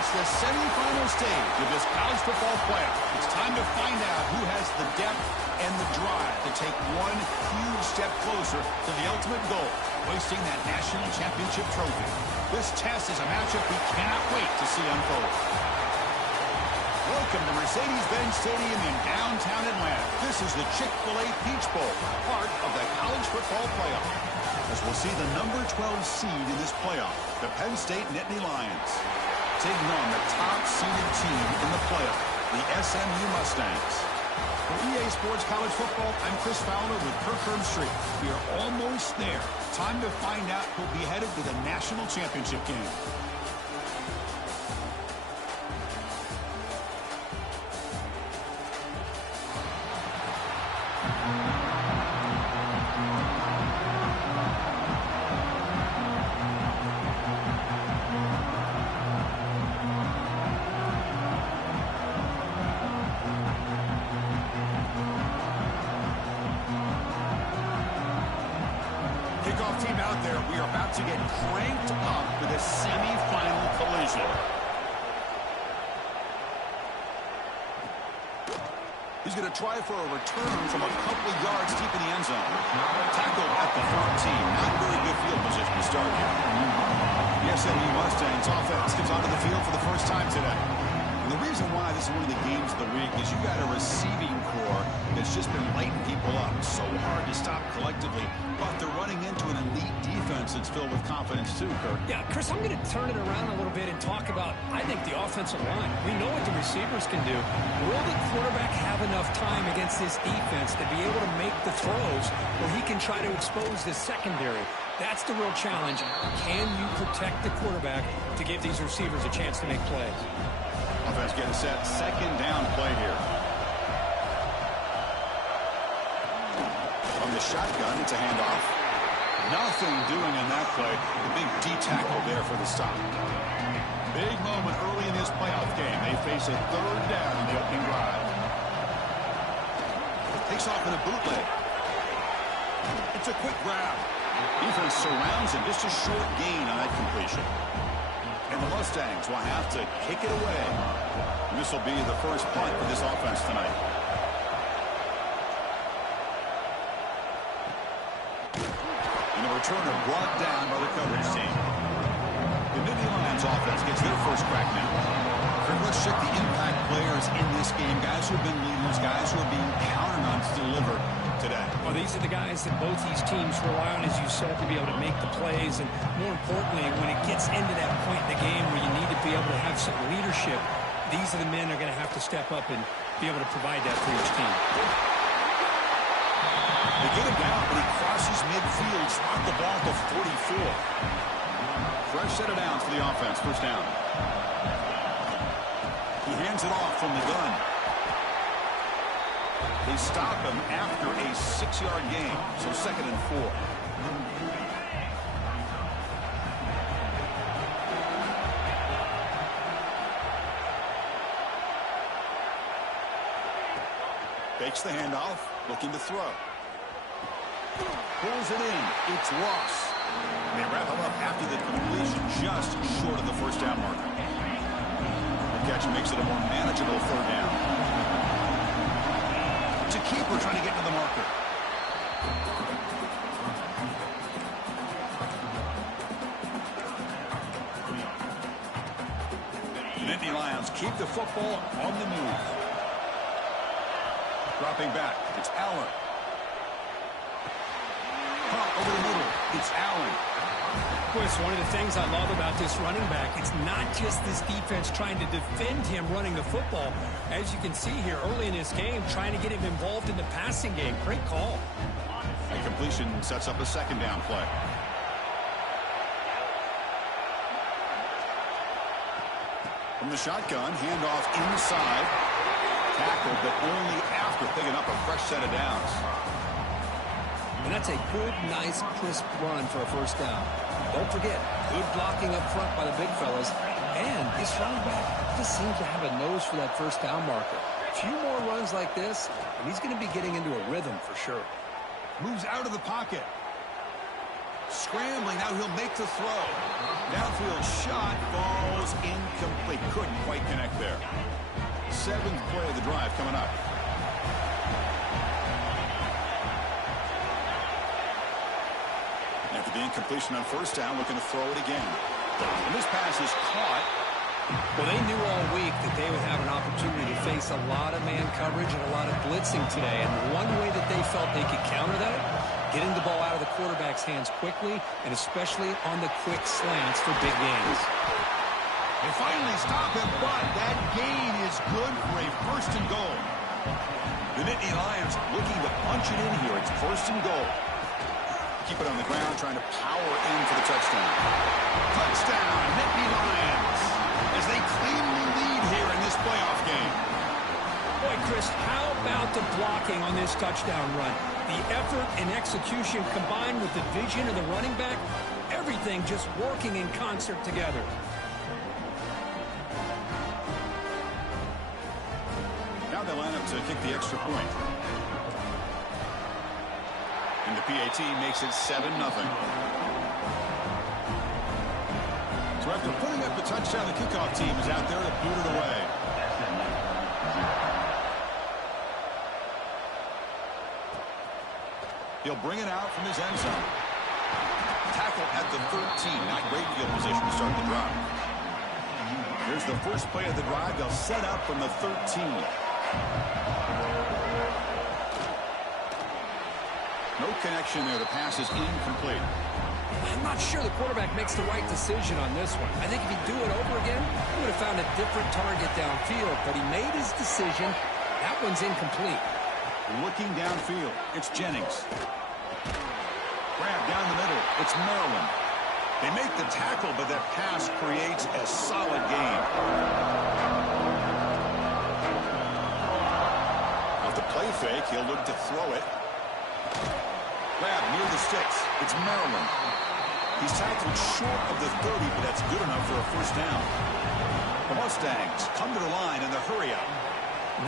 reached the semifinal stage of this college football playoff. It's time to find out who has the depth and the drive to take one huge step closer to the ultimate goal, hoisting that national championship trophy. This test is a matchup we cannot wait to see unfold. Welcome to Mercedes-Benz Stadium in downtown Atlanta. This is the Chick-fil-A Peach Bowl, part of the college football playoff. As we'll see the number 12 seed in this playoff, the Penn State Nittany Lions, taking on the top-seeded team in the playoff, the SMU Mustangs. For EA Sports College Football, I'm Chris Fowler with Kirk Herbstreit. We are almost there. Time to find out who'll be headed to the national championship game. Kickoff team out there. We are about to get cranked up with a semifinal collision. He's going to try for a return from a couple of yards deep in the end zone. Tackled at the 14. Not very good field position to start here. The SMU Mustangs offense gets onto the field for the first time today. And the reason why this is one of the games of the week is you got a receiving core that's just been lighting people up. So hard to stop collectively, but they're running into an elite defense that's filled with confidence too, Kirk. Yeah, Chris, I'm going to turn it around a little bit and talk about, I think, the offensive line. We know what the receivers can do. Will the quarterback have enough time against this defense to be able to make the throws where he can try to expose the secondary? That's the real challenge. Can you protect the quarterback to give these receivers a chance to make plays? Offense getting set. Second down play here. From the shotgun, it's a handoff. Nothing doing in that play. The big D tackle there for the stop. Big moment early in this playoff game. They face a third down in the opening drive. Takes off in a bootleg. It's a quick grab. Defense surrounds him. Just a short gain on that completion. And the Mustangs will have to kick it away. This will be the first punt for this offense tonight. And the returner brought down by the coverage team. The Nittany Lions offense gets their first crack now. Let's check the impact players in this game. Guys who have been leaders, guys who are being counted on to deliver today. Well, these are the guys that both these teams rely on, as you said, to be able to make the plays. And more importantly, when it gets into that point in the game where you need to be able to have some leadership, these are the men that are going to have to step up and be able to provide that for each team. They get him down, but he crosses midfield, spot the ball to 44. Fresh set of downs for the offense, first down. He hands it off from the gun. They stop him after a 6-yard gain, so second and 4. Fakes the handoff, looking to throw. Pulls it in. It's Ross. They wrap him up after the completion, just short of the first down marker. The catch makes it a more manageable third down. It's a keeper trying to get to the marker. The Nittany Lions keep the football on the move. Dropping back, it's Allen. Pop over the middle, it's Allen. Boy, it's one of the things I love about this running back. It's not just this defense trying to defend him running the football. As you can see here early in this game, trying to get him involved in the passing game. Great call. The completion sets up a second down play. From the shotgun, handoff inside. Tackled, but only after picking up a fresh set of downs. And that's a good, nice, crisp run for a first down. Don't forget, good blocking up front by the big fellas. And this running back just seems to have a nose for that first down marker. A few more runs like this, and he's going to be getting into a rhythm for sure. Moves out of the pocket. Scrambling, now he'll make the throw. Downfield shot falls incomplete. Couldn't quite connect there. 7th play of the drive coming up. After the incompletion on 1st down, looking to throw it again. And this pass is caught. Well, they knew all week that they would have an opportunity to face a lot of man coverage and a lot of blitzing today. And one way that they felt they could counter that, getting the ball out of the quarterback's hands quickly, and especially on the quick slants for big gains. They finally stop him, but that gain is good for a 1st and goal. The Nittany Lions looking to punch it in here. It's 1st and goal. Keep it on the ground, trying to power in for the touchdown. Touchdown, Nittany Lions, as they cleanly lead here in this playoff game. Boy, Chris, how about the blocking on this touchdown run? The effort and execution combined with the vision of the running back, everything just working in concert together. Now they line up to kick the extra point. And the PAT makes it 7-0. So after putting up the touchdown, the kickoff team is out there to boot it away. He'll bring it out from his end zone. Tackle at the 13. Not great field position to start the drive. Here's the first play of the drive. They'll set up from the 13. No connection there. The pass is incomplete. I'm not sure the quarterback makes the right decision on this one. I think if he'd do it over again, he would have found a different target downfield. But he made his decision. That one's incomplete. Looking downfield, it's Jennings. Grab down the middle, it's Maryland. They make the tackle, but that pass creates a solid gain. Off the play fake, he'll look to throw it. Grab near the sticks, it's Maryland. He's tackled short of the 30, but that's good enough for a 1st down. The Mustangs come to the line in the hurry up.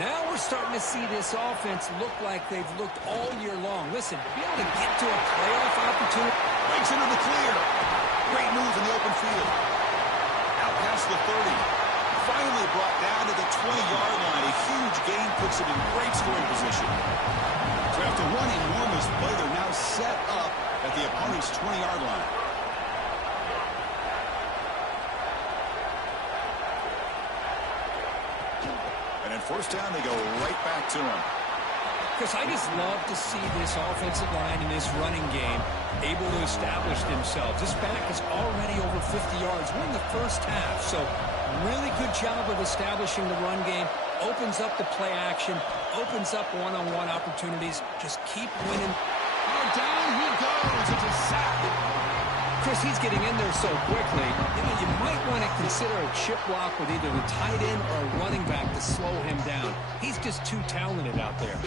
Now we're starting to see this offense look like they've looked all year long. Listen, be able to get to a playoff opportunity. Breaks into the clear. Great move in the open field. Out past the 30. Finally brought down to the 20-yard line. A huge gain puts him in great scoring position. So after one enormous play, they're now set up at the opponent's 20-yard line. And 1st down, they go right back to him. Chris, I just love to see this offensive line in this running game able to establish themselves. This back is already over 50 yards. We're in the 1st half, so really good job of establishing the run game. Opens up the play action, opens up one-on-one opportunities. Just keep winning. Oh, down he goes. It's a sack. Chris, he's getting in there so quickly. You might want to consider a chip block with either the tight end or a running back to slow him down. He's just too talented out there.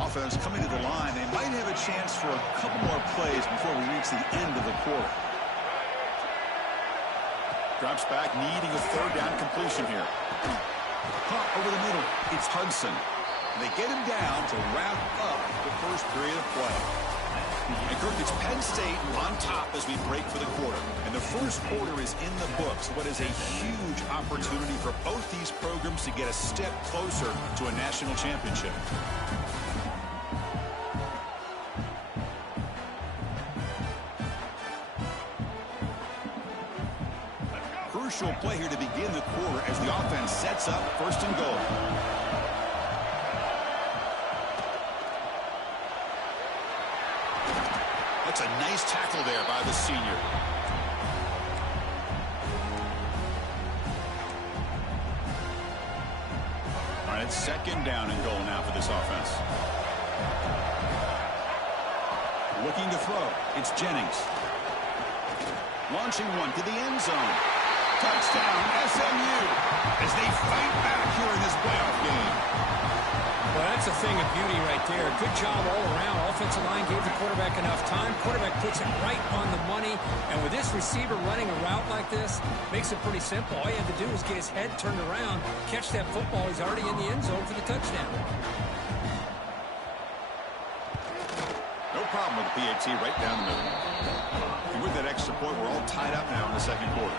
Offense coming to the line. They might have a chance for a couple more plays before we reach the end of the quarter. Drops back, needing a 3rd down completion here. Caught over the middle. It's Hudson. They get him down to wrap up the 1st period of play. And Kirk, it's Penn State on top as we break for the quarter. And the 1st quarter is in the books. What is a huge opportunity for both these programs to get a step closer to a national championship. Crucial play here to begin the quarter as the offense sets up 1st and goal. That's a nice tackle there by the senior. All right, it's 2nd down and goal now for this offense. Looking to throw. It's Jennings. Launching one to the end zone. Touchdown, SMU, as they fight back here in this playoff game. Well, that's a thing of beauty right there. Good job all around. Offensive line gave the quarterback enough time. Quarterback puts it right on the money. And with this receiver running a route like this, makes it pretty simple. All you have to do is get his head turned around, catch that football. He's already in the end zone for the touchdown. No problem with the PAT right down the middle. tied up now in the second quarter.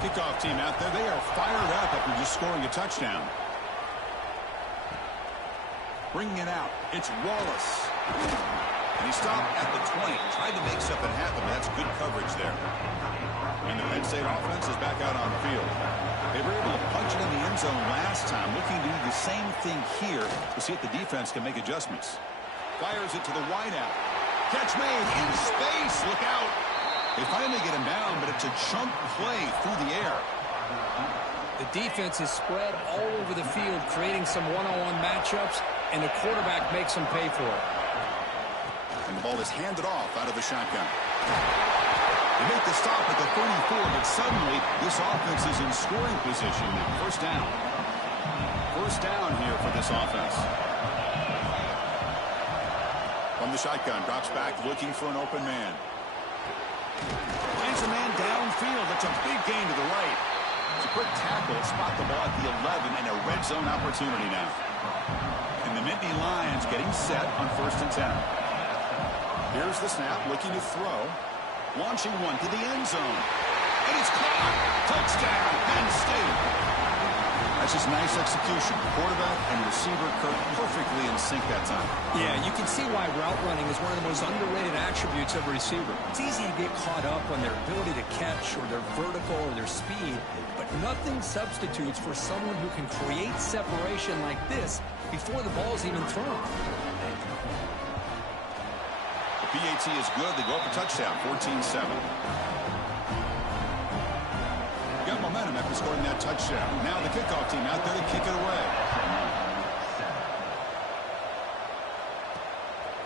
Kickoff team out there. They are fired up after just scoring a touchdown. Bringing it out. It's Wallace. And he stopped at the 20. Tried to make something happen, but that's good coverage there. And the Penn State offense is back out on the field. They were able to punch it in the end zone last time. Looking to do the same thing here to see if the defense can make adjustments. Fires it to the wideout. Catch made in space. Look out. They finally get him down, but it's a chunk play through the air. The defense is spread all over the field, creating some one-on-one matchups, and the quarterback makes them pay for it. And the ball is handed off out of the shotgun. They make the stop at the 34, but suddenly this offense is in scoring position. First down. First down here for this offense. From the shotgun, drops back looking for an open man. Finds a man downfield. That's a big gain to the right. It's a quick tackle. Spot the ball at the 11 and a red zone opportunity now. And the Nittany Lions getting set on 1st and 10. Here's the snap, looking to throw. Launching one to the end zone. And it's caught. Touchdown, Penn State. That's just nice execution. Quarterback and receiver Kirk perfectly in sync that time. Yeah, you can see why route running is one of the most underrated attributes of a receiver. It's easy to get caught up on their ability to catch or their vertical or their speed, but nothing substitutes for someone who can create separation like this before the ball's even thrown. The PAT is good. They go up a touchdown, 14-7. Got momentum after scoring that touchdown. Now the kickoff team out there to kick it away.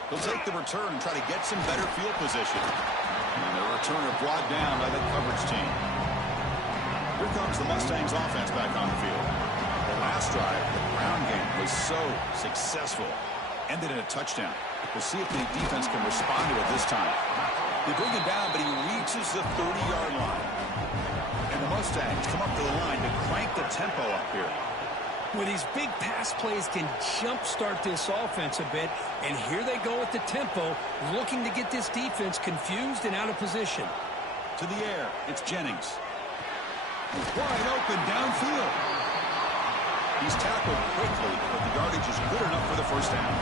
They'll take the return and try to get some better field position. And the returner brought down by the coverage team. Here comes the Mustangs offense back on the field. The last drive, the ground game was so successful. Ended in a touchdown. We'll see if the defense can respond to it this time. They bring him down, but he reaches the 30-yard line. And the Mustangs come up to the line to crank the tempo up here. Well, these big pass plays can jumpstart this offense a bit, and here they go at the tempo, looking to get this defense confused and out of position. To the air, it's Jennings. Wide open downfield. He's tackled quickly, but the yardage is good enough for the first down.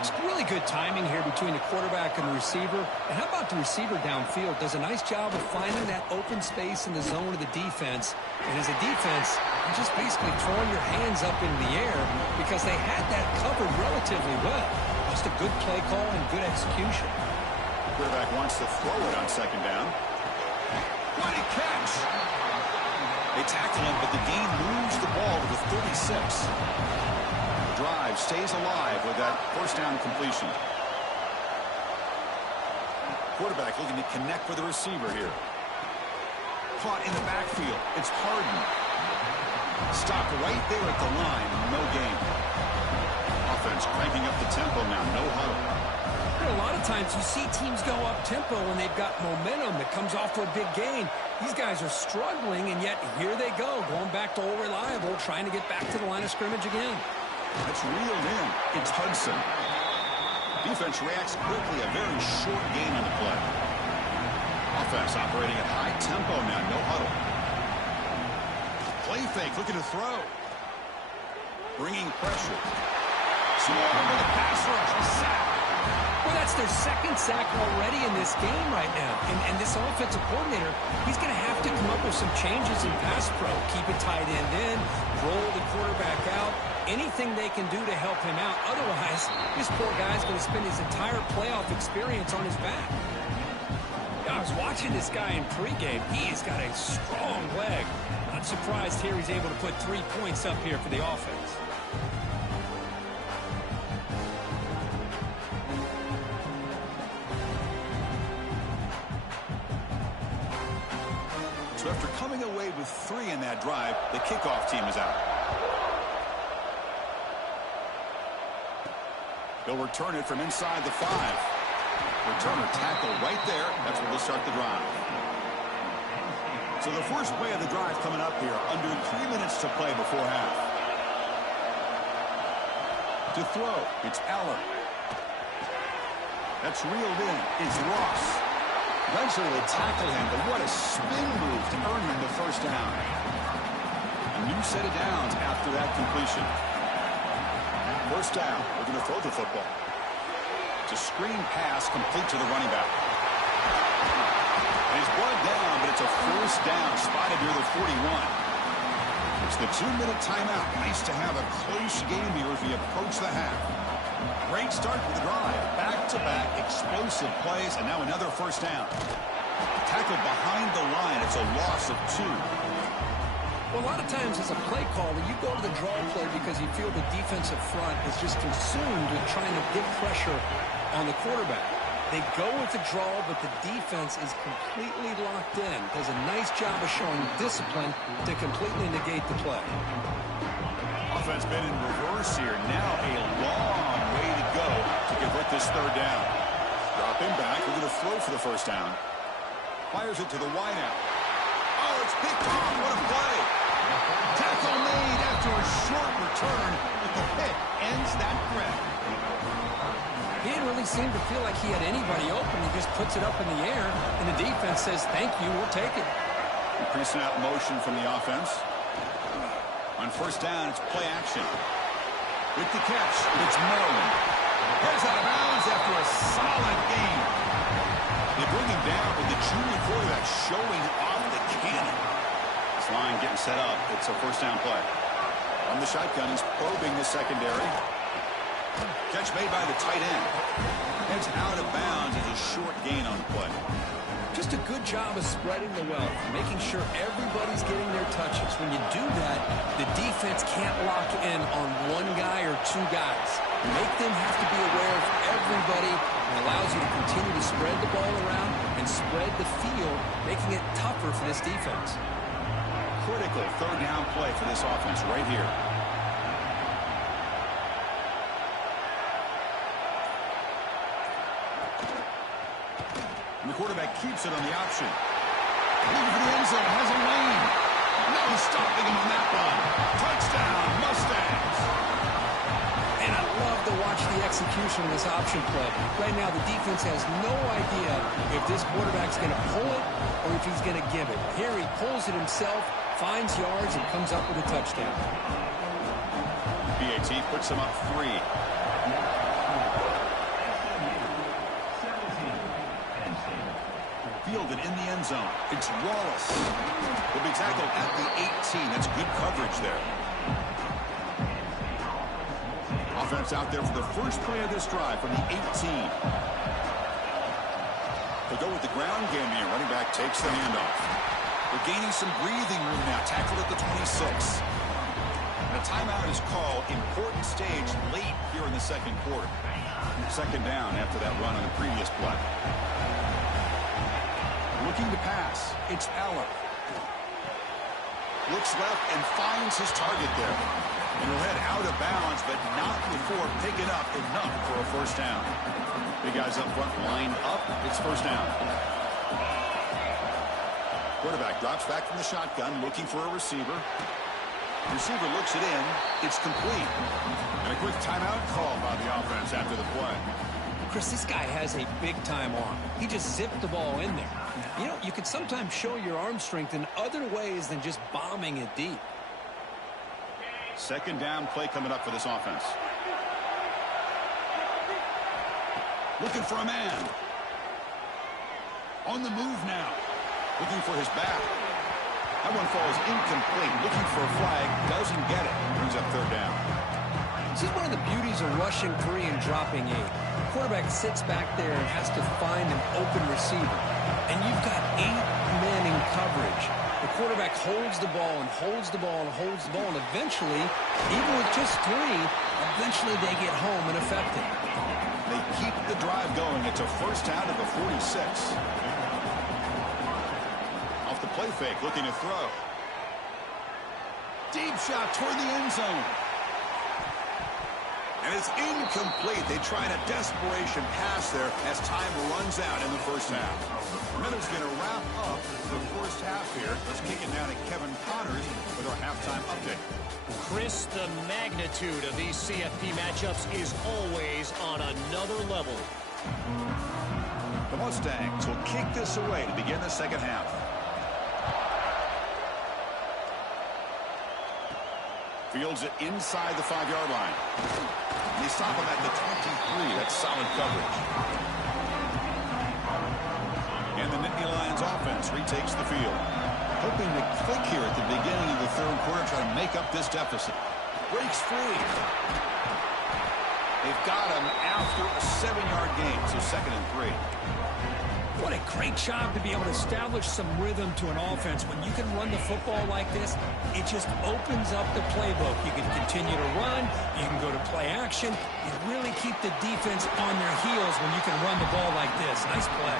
It's really good timing here between the quarterback and the receiver. And how about the receiver downfield? Does a nice job of finding that open space in the zone of the defense. And as a defense, you're just basically throwing your hands up in the air because they had that covered relatively well. Just a good play call and good execution. Quarterback wants to throw it on second down. What a catch! They tackle him, but the gain moves the ball to the 36. Drive stays alive with that first down completion. Quarterback looking to connect with the receiver here. Caught in the backfield. It's Harden. Stopped right there at the line. No gain. Offense cranking up the tempo now. No huddle. A lot of times you see teams go up-tempo when they've got momentum that comes off for a big gain. These guys are struggling, and yet here they go, going back to old reliable, trying to get back to the line of scrimmage again. That's reeled in. It's Hudson. Defense reacts quickly. A very short gain on the play. Offense operating at high tempo now. No huddle. Play fake. Looking to throw. Bringing pressure. Small for the pass rush. Sack. Well, that's their second sack already in this game right now. And this offensive coordinator, he's going to have to come up with some changes in pass pro. Keep it tight end in, roll the quarterback out, anything they can do to help him out. Otherwise, this poor guy's going to spend his entire playoff experience on his back. I was watching this guy in pregame. He's got a strong leg. Not surprised here he's able to put 3 points up here for the offense. So after coming away with 3 in that drive, the kickoff team is out. They'll return it from inside the 5. Returner tackled right there. That's where they'll start the drive. So the first play of the drive coming up here. Under 3 minutes to play before half. To throw, it's Allen. That's reeled in. It's Ross. Eventually they tackle him, but what a spin move to earn him the first down. A new set of downs after that completion. First down, we're going to throw the football. It's a screen pass complete to the running back. And he's brought down, but it's a first down spotted near the 41. It's the 2-minute timeout. Nice to have a close game here as we approach the half. Great start to the drive. Back-to-back explosive plays, and now another first down. Tackled behind the line. It's a loss of 2. Well, a lot of times as a play caller, you go to the draw play because you feel the defensive front is just consumed with trying to get pressure on the quarterback. They go with the draw, but the defense is completely locked in. Does a nice job of showing discipline to completely negate the play. Offense been in reverse here. Now a long way to go to convert this third down. Dropping back. We're going to throw for the first down. Fires it to the wideout. Oh, it's picked off. What a play. Tackle made after a short return, but the hit ends that threat. He didn't really seem to feel like he had anybody open. He just puts it up in the air, and the defense says, thank you, we'll take it. Pre-snap motion from the offense. On first down, it's play action. With the catch, it's Merlin. Heads out of bounds after a solid game. They bring him down with the junior quarterback showing off the cannon. This line getting set up. It's a first down play. On the shotgun, he's probing the secondary. Catch made by the tight end. Heads out of bounds as a short gain on the play. Just a good job of spreading the wealth, making sure everybody's getting their touches. When you do that, the defense can't lock in on one guy or two guys. Make them have to be aware of everybody. It allows you to continue to spread the ball around and spread the field, making it tougher for this defense. Critical third down play for this offense right here. And the quarterback keeps it on the option. Looking for the end zone, has a lane. No stopping him on that one. Touchdown, Mustangs. And I love to watch the execution of this option play. Right now, the defense has no idea if this quarterback's going to pull it or if he's going to give it. Here he pulls it himself, finds yards, and comes up with a touchdown. BAT puts him up 3. Fielded in the end zone. It's Wallace. Will be tackled at the 18. That's good coverage there. Offense out there for the first play of this drive from the 18. They'll go with the ground game here. Running back takes the handoff. We're gaining some breathing room now. Tackled at the 26. And a timeout is called. Important stage late here in the second quarter. Second down after that run on the previous play. Looking to pass. It's Eller. Looks left and finds his target there. And he'll head out of bounds, but not before picking up enough for a first down. Big guys up front lined up. It's first down. Quarterback drops back from the shotgun, looking for a receiver. Receiver looks it in. It's complete. And a quick timeout call by the offense after the play. Chris, this guy has a big-time arm. He just zipped the ball in there. You know, you can sometimes show your arm strength in other ways than just bombing it deep. Second down play coming up for this offense. Looking for a man. On the move now. Looking for his back. That one falls incomplete. Looking for a flag. Doesn't get it. Brings up third down. This is one of the beauties of rushing 3 and dropping 8. The quarterback sits back there and has to find an open receiver. And you've got 8 men in coverage. The quarterback holds the ball and holds the ball and holds the ball. And eventually, even with just 3, eventually they get home and affect it. They keep the drive going. It's a first down at the 46. Off the play fake, looking to throw. Deep shot toward the end zone. And it's incomplete. They tried a desperation pass there as time runs out in the first half. Minutes going to wrap up the first half here. Let's kick it down to Kevin Connors with our halftime update. Chris, the magnitude of these CFP matchups is always on another level. The Mustangs will kick this away to begin the second half. Fields it inside the 5-yard line. They stop him at the 23. That's solid coverage. And the Nittany Lions offense retakes the field. Hoping to click here at the beginning of the third quarter, try to make up this deficit. Breaks free. They've got him after a 7-yard gain, so 2nd and 3. What a great job to be able to establish some rhythm to an offense. When you can run the football like this, it just opens up the playbook. You can continue to run. You can go to play action. You really keep the defense on their heels when you can run the ball like this. Nice play.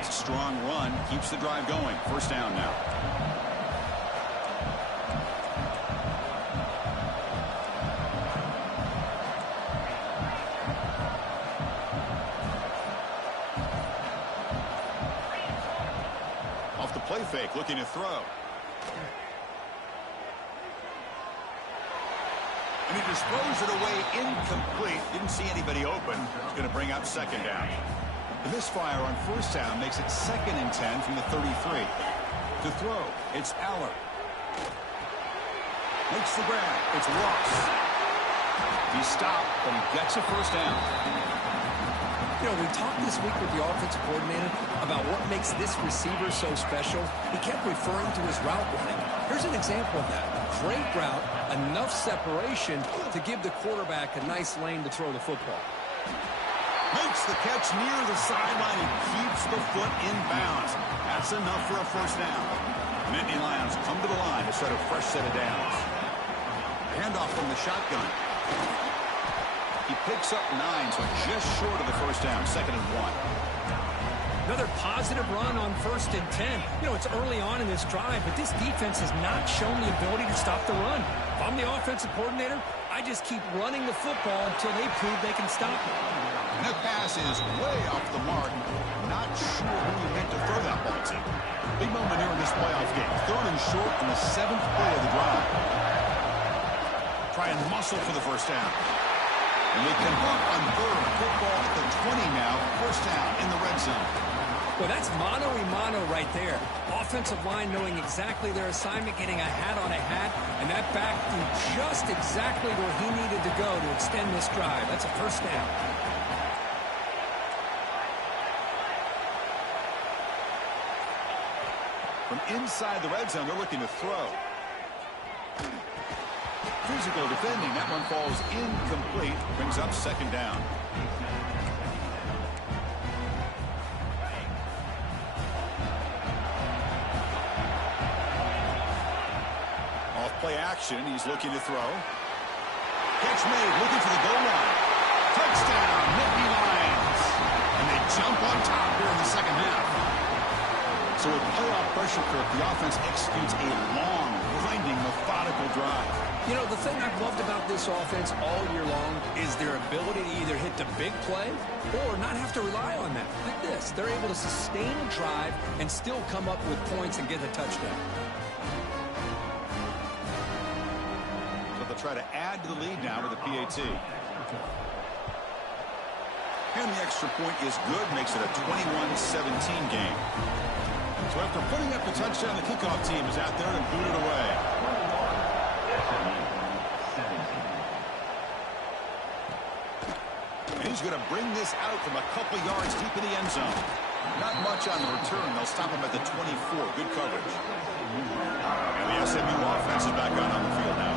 It's a strong run. Keeps the drive going. First down now. Play fake, looking to throw. And he disposed it away incomplete. Didn't see anybody open. It's going to bring up 2nd down. The misfire on 1st down makes it 2nd and 10 from the 33. To throw, it's Aller. Makes the grab. It's Ross. He stopped, but he gets a 1st down. You know, we talked this week with the offensive coordinator about what makes this receiver so special. He kept referring to his route running. Here's an example of that. Great route, enough separation to give the quarterback a nice lane to throw the football. Makes the catch near the sideline and keeps the foot in bounds. That's enough for a 1st down. Nittany Lions come to the line to start a fresh set of downs. Handoff from the shotgun. He picks up 9, so just short of the 1st down, 2nd and 1. Another positive run on 1st and 10. You know, it's early on in this drive, but this defense has not shown the ability to stop the run. If I'm the offensive coordinator, I just keep running the football until they prove they can stop it. And that pass is way off the mark. Not sure who he meant to throw that ball to. Big moment here in this playoff game. 3rd and short on the 7th play of the drive. Try and muscle for the 1st down. And they convert on 3rd. Football at the 20 now. 1st down in the red zone. Well, that's mano-a-mano right there. Offensive line knowing exactly their assignment, getting a hat on a hat, and that back threw just exactly where he needed to go to extend this drive. That's a 1st down. From inside the red zone, they're looking to throw. Physical defending. That one falls incomplete. Brings up 2nd down. Off play action. He's looking to throw. Catch made. Looking for the goal line. Touchdown, Nittany Lions. And they jump on top here in the 2nd half. So with playoff pressure, Kirk, the offense executes a long, grinding, methodical drive. You know, the thing I've loved about this offense all year long is their ability to either hit the big play or not have to rely on that. Like this, they're able to sustain a drive and still come up with points and get a touchdown. So they'll try to add to the lead now with a PAT. And the extra point is good, makes it a 21-17 game. So after putting up the touchdown, the kickoff team is out there and booted away. And he's going to bring this out from a couple yards deep in the end zone. Not much on the return. They'll stop him at the 24. Good coverage. And the SMU offense is back on the field now.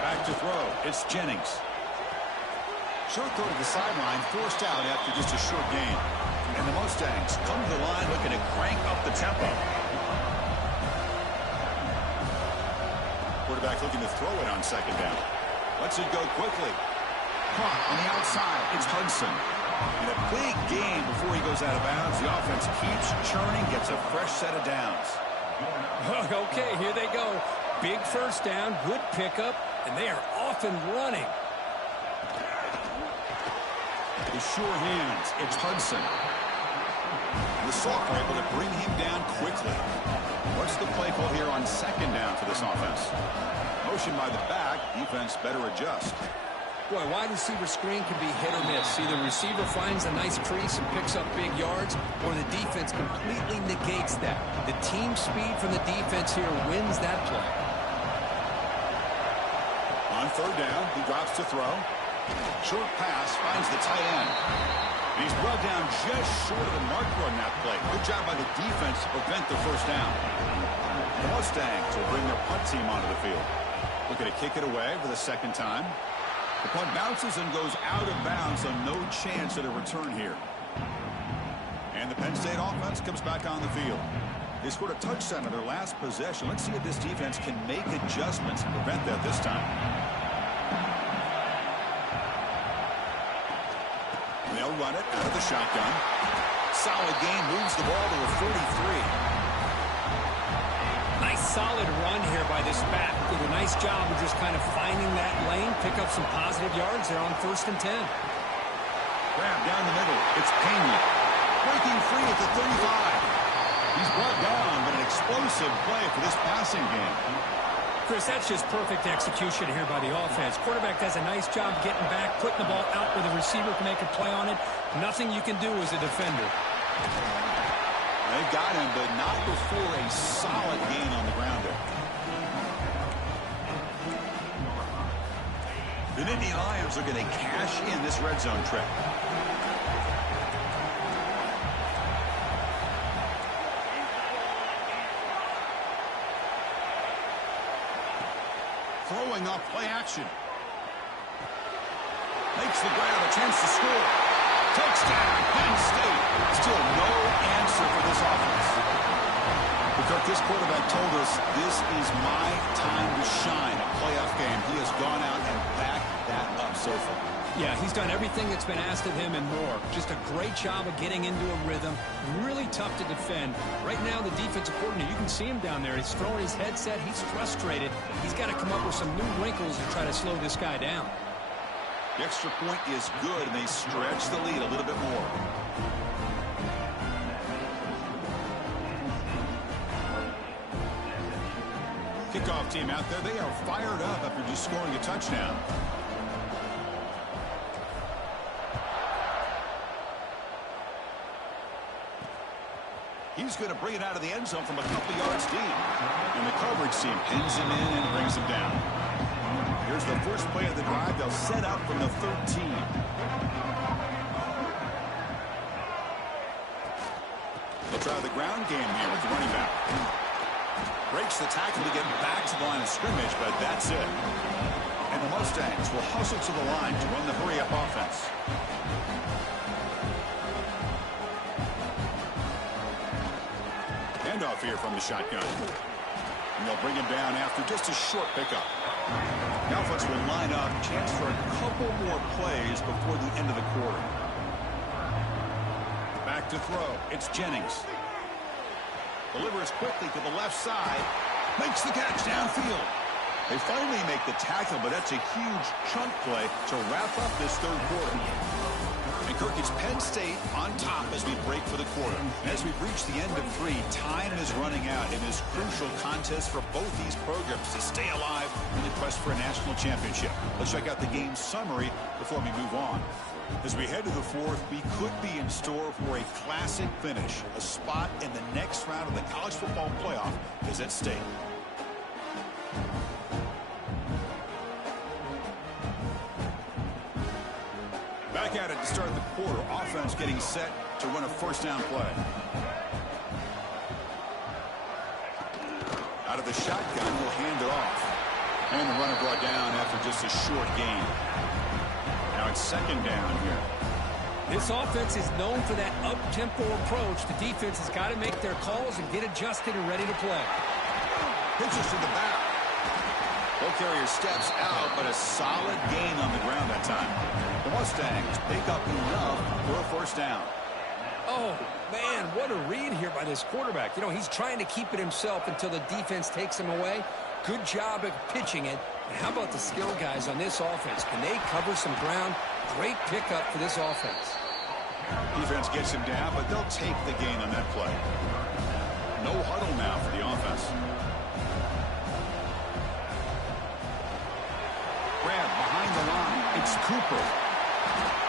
Back to throw. It's Jennings. Short throw to the sideline, forced out after just a short gain. And the Mustangs come to the line looking to crank up the tempo. Quarterback looking to throw it on 2nd down. Lets it go quickly. Caught on the outside. It's Hudson. And a big gain before he goes out of bounds. The offense keeps churning, gets a fresh set of downs. Okay, here they go. Big 1st down, good pickup, and they are off and running. With sure hands, it's Hudson. And the Soft are able to bring him down quickly. What's the play call here on second down for this offense? Motion by the back. Defense better adjust. Boy, wide receiver screen can be hit or miss. Either the receiver finds a nice crease and picks up big yards, or the defense completely negates that. The team speed from the defense here wins that play. On third down, he drops to throw. Short pass finds the tight end. And he's brought down just short of the marker on that play. Good job by the defense to prevent the first down. The Mustangs will bring their punt team onto the field. Looking to kick it away for the second time. The punt bounces and goes out of bounds, so no chance at a return here. And the Penn State offense comes back on the field. They scored a touchdown on their last possession. Let's see if this defense can make adjustments and prevent that this time. They'll run it out of the shotgun. Solid gain, moves the ball to the 43. Nice solid run here by this back. Did a nice job of just kind of finding that lane, pick up some positive yards there on 1st and 10. Grab down the middle. It's Pena. Breaking free at the 35. He's brought down, but an explosive play for this passing game. Chris, that's just perfect execution here by the offense. Quarterback does a nice job getting back, putting the ball out where the receiver can make a play on it. Nothing you can do as a defender. They've got him, but not before a solid gain on the ground there. The Nittany Lions are going to cash in this red zone trip. Throwing off play action. Makes the grab, a chance to score. Touchdown, Penn State. Still no answer for this offense. Because this quarterback told us this is my time to shine. A playoff game. He has gone out and backed that up so far. Yeah, he's done everything that's been asked of him and more. Just a great job of getting into a rhythm. Really tough to defend. Right now, the defensive coordinator, you can see him down there. He's throwing his headset. He's frustrated. He's got to come up with some new wrinkles to try to slow this guy down. The extra point is good, and they stretch the lead a little bit more. Kickoff team out there. They are fired up after just scoring a touchdown. He's going to bring it out of the end zone from a couple yards deep. And the coverage team pins him in and brings him down. Here's the first play of the drive. They'll set up from the 13. They'll try the ground game here with the running back. Breaks the tackle to get back to the line of scrimmage, but that's it. And the Mustangs will hustle to the line to run the hurry-up offense. Handoff here from the shotgun. And they'll bring him down after just a short pickup. Now folks will line up. Chance for a couple more plays before the end of the quarter. Back to throw. It's Jennings. Delivers quickly to the left side. Makes the catch downfield. They finally make the tackle, but that's a huge chunk play to wrap up this third quarter. And Kirk, it's Penn State on top as we break for the quarter. And as we reach the end of 3, time is running out in this crucial contest for both these programs to stay alive in the quest for a national championship. Let's check out the game summary before we move on. As we head to the 4th, we could be in store for a classic finish. A spot in the next round of the college football playoff is at stake. Back at it to start the quarter. Offense getting set to run a first down play. Out of the shotgun, he'll hand it off. And the runner brought down after just a short gain. Now it's second down here. This offense is known for that up-tempo approach. The defense has got to make their calls and get adjusted and ready to play. Pitches to the back. Ball carrier steps out, but a solid gain on the ground that time. The Mustangs pick up enough for a first down. Oh, man, what a read here by this quarterback. You know, he's trying to keep it himself until the defense takes him away. Good job at pitching it. And how about the skill guys on this offense? Can they cover some ground? Great pickup for this offense. Defense gets him down, but they'll take the gain on that play. No huddle now for the offense. Grab behind the line. It's Cooper.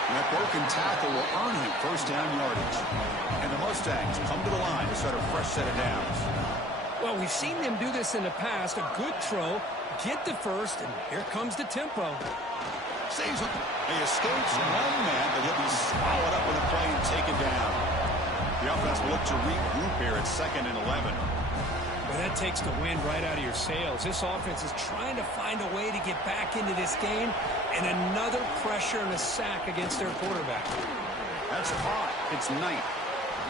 And that broken tackle will earn him first down yardage. And the Mustangs come to the line to start a fresh set of downs. Well, we've seen them do this in the past. A good throw, get the first, and here comes the tempo. Saves him. He escapes one man, but he'll be swallowed up with a play and taken down. The offense will look to regroup here at 2nd and 11. Well, that takes the wind right out of your sails. This offense is trying to find a way to get back into this game, and another pressure and a sack against their quarterback. That's hot. It's Knight.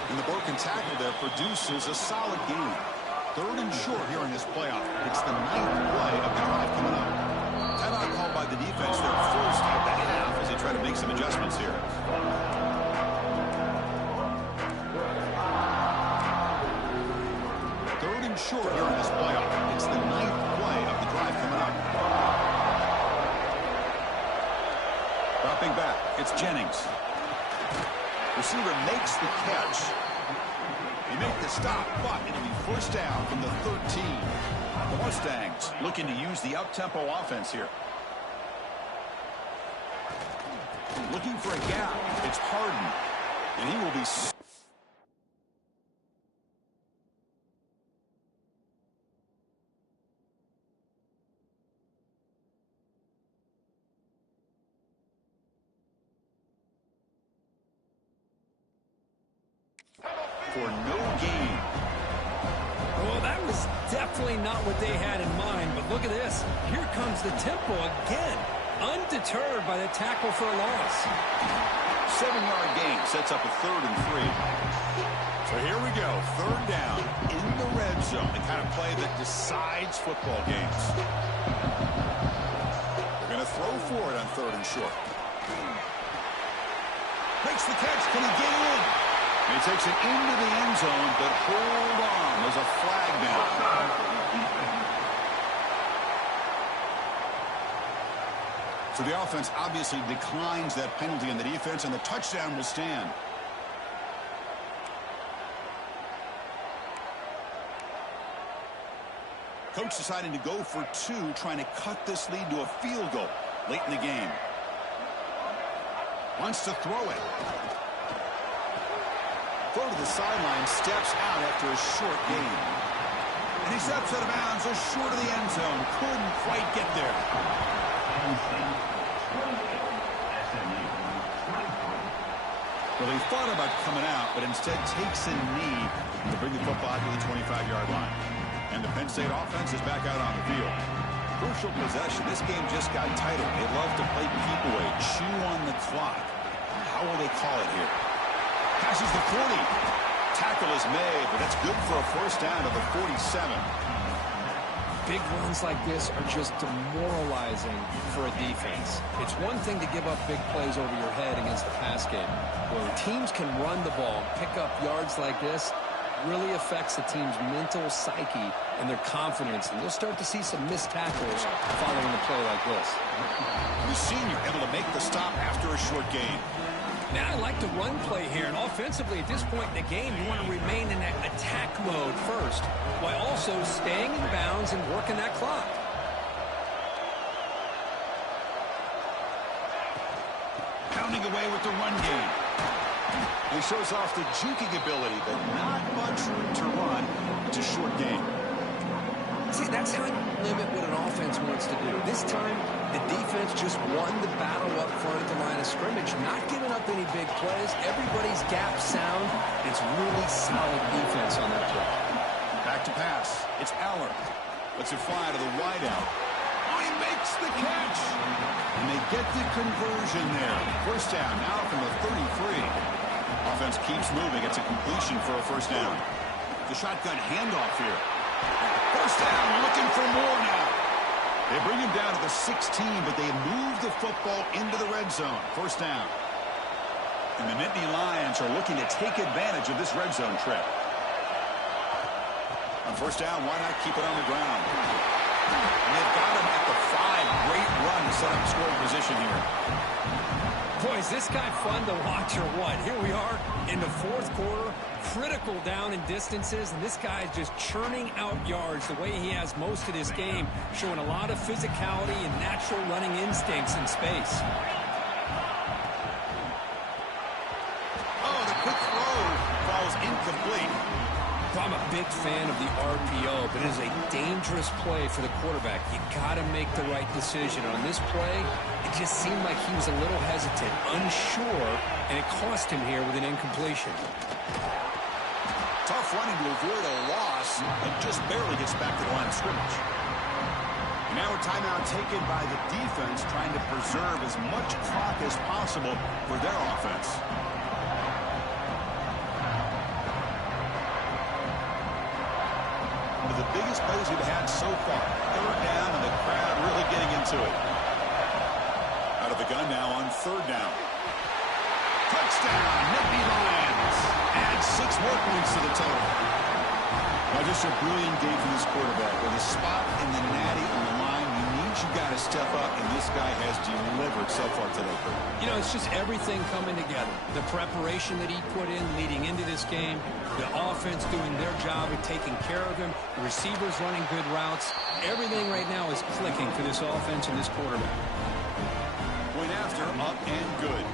And the broken tackle there produces a solid gain. 3rd and short here in this playoff. It's the 9th play of the drive coming up. Timeout called by the defense there first at the half as they try to make some adjustments here. Short here in this playoff. It's the 9th play of the drive coming up. Dropping back, it's Jennings. Receiver makes the catch. He makes the stop, but it'll be first down from the 13. The Mustangs looking to use the up-tempo offense here. Looking for a gap. It's Harden. And he will be... for no gain. Well, that was definitely not what they had in mind, but look at this. Here comes the tempo again, undeterred by the tackle for a loss. 7-yard gain sets up a 3rd and 3. So here we go, 3rd down in the red zone, the kind of play that decides football games. They're going to throw for it on 3rd and short. Makes the catch. Can he get in? And he takes it into the end zone, but hold on. There's a flag down. So the offense obviously declines that penalty on the defense, and the touchdown will stand. Coach deciding to go for 2, trying to cut this lead to a field goal late in the game. Wants to throw it. Throw to the sideline, steps out after a short gain. And he steps out of bounds, just short of the end zone. Couldn't quite get there. Well, he thought about coming out, but instead takes a knee to bring the football to the 25-yard line. And the Penn State offense is back out on the field. Crucial possession. This game just got tighter. They love to play keep away, chew on the clock. How will they call it here? Passes the 40. Tackle is made, but that's good for a first down to the 47. Big runs like this are just demoralizing for a defense. It's one thing to give up big plays over your head against the pass game. When teams can run the ball, pick up yards like this, really affects the team's mental psyche and their confidence. And you'll start to see some missed tackles following a play like this. The senior able to make the stop after a short gain. Now, I like the run play here, and offensively at this point in the game, you want to remain in that attack mode first, while also staying in bounds and working that clock. Pounding away with the run game. He shows off the juking ability, but not much room to run. It's a short game. See, that's how you limit what an offense wants to do. This time, the defense just won the battle up front at the line of scrimmage, not giving up any big plays. Everybody's gap sound. It's really solid defense on that play. Back to pass. It's Aller. Lets it fly to the wideout. Oh, he makes the catch. And they get the conversion there. First down now from the 33. Offense keeps moving. It's a completion for a first down. The shotgun handoff here. First down, looking for more now. They bring him down to the 16, but they move the football into the red zone. First down. And the Nittany Lions are looking to take advantage of this red zone trip. On first down, why not keep it on the ground? And they've got him at the 5. Great run to set up scoring position here. Boy, is this guy fun to watch or what? Here we are in the fourth quarter, critical down in distances, and this guy is just churning out yards the way he has most of this game, showing a lot of physicality and natural running instincts in space. Oh, the quick throw falls incomplete. I'm a big fan of the RPO, but it is a dangerous play for the quarterback. You got to make the right decision. On this play, it just seemed like he was a little hesitant, unsure, and it cost him here with an incompletion. Tough running to avoid a loss, and just barely gets back to the line of scrimmage. And now a timeout taken by the defense, trying to preserve as much clock as possible for their offense. The biggest plays we've had so far. Third down, and the crowd really getting into it. Out of the gun now on third down. Touchdown, Nittany Lions. Add 6 more points to the total. Now just a brilliant game for this quarterback. With a spot in the natty on the line, you got to step up, and this guy has delivered so far today. You know, it's just everything coming together. The preparation that he put in leading into this game, the offense doing their job of taking care of him, the receivers running good routes. Everything right now is clicking for this offense and this quarterback. Point after, up and good.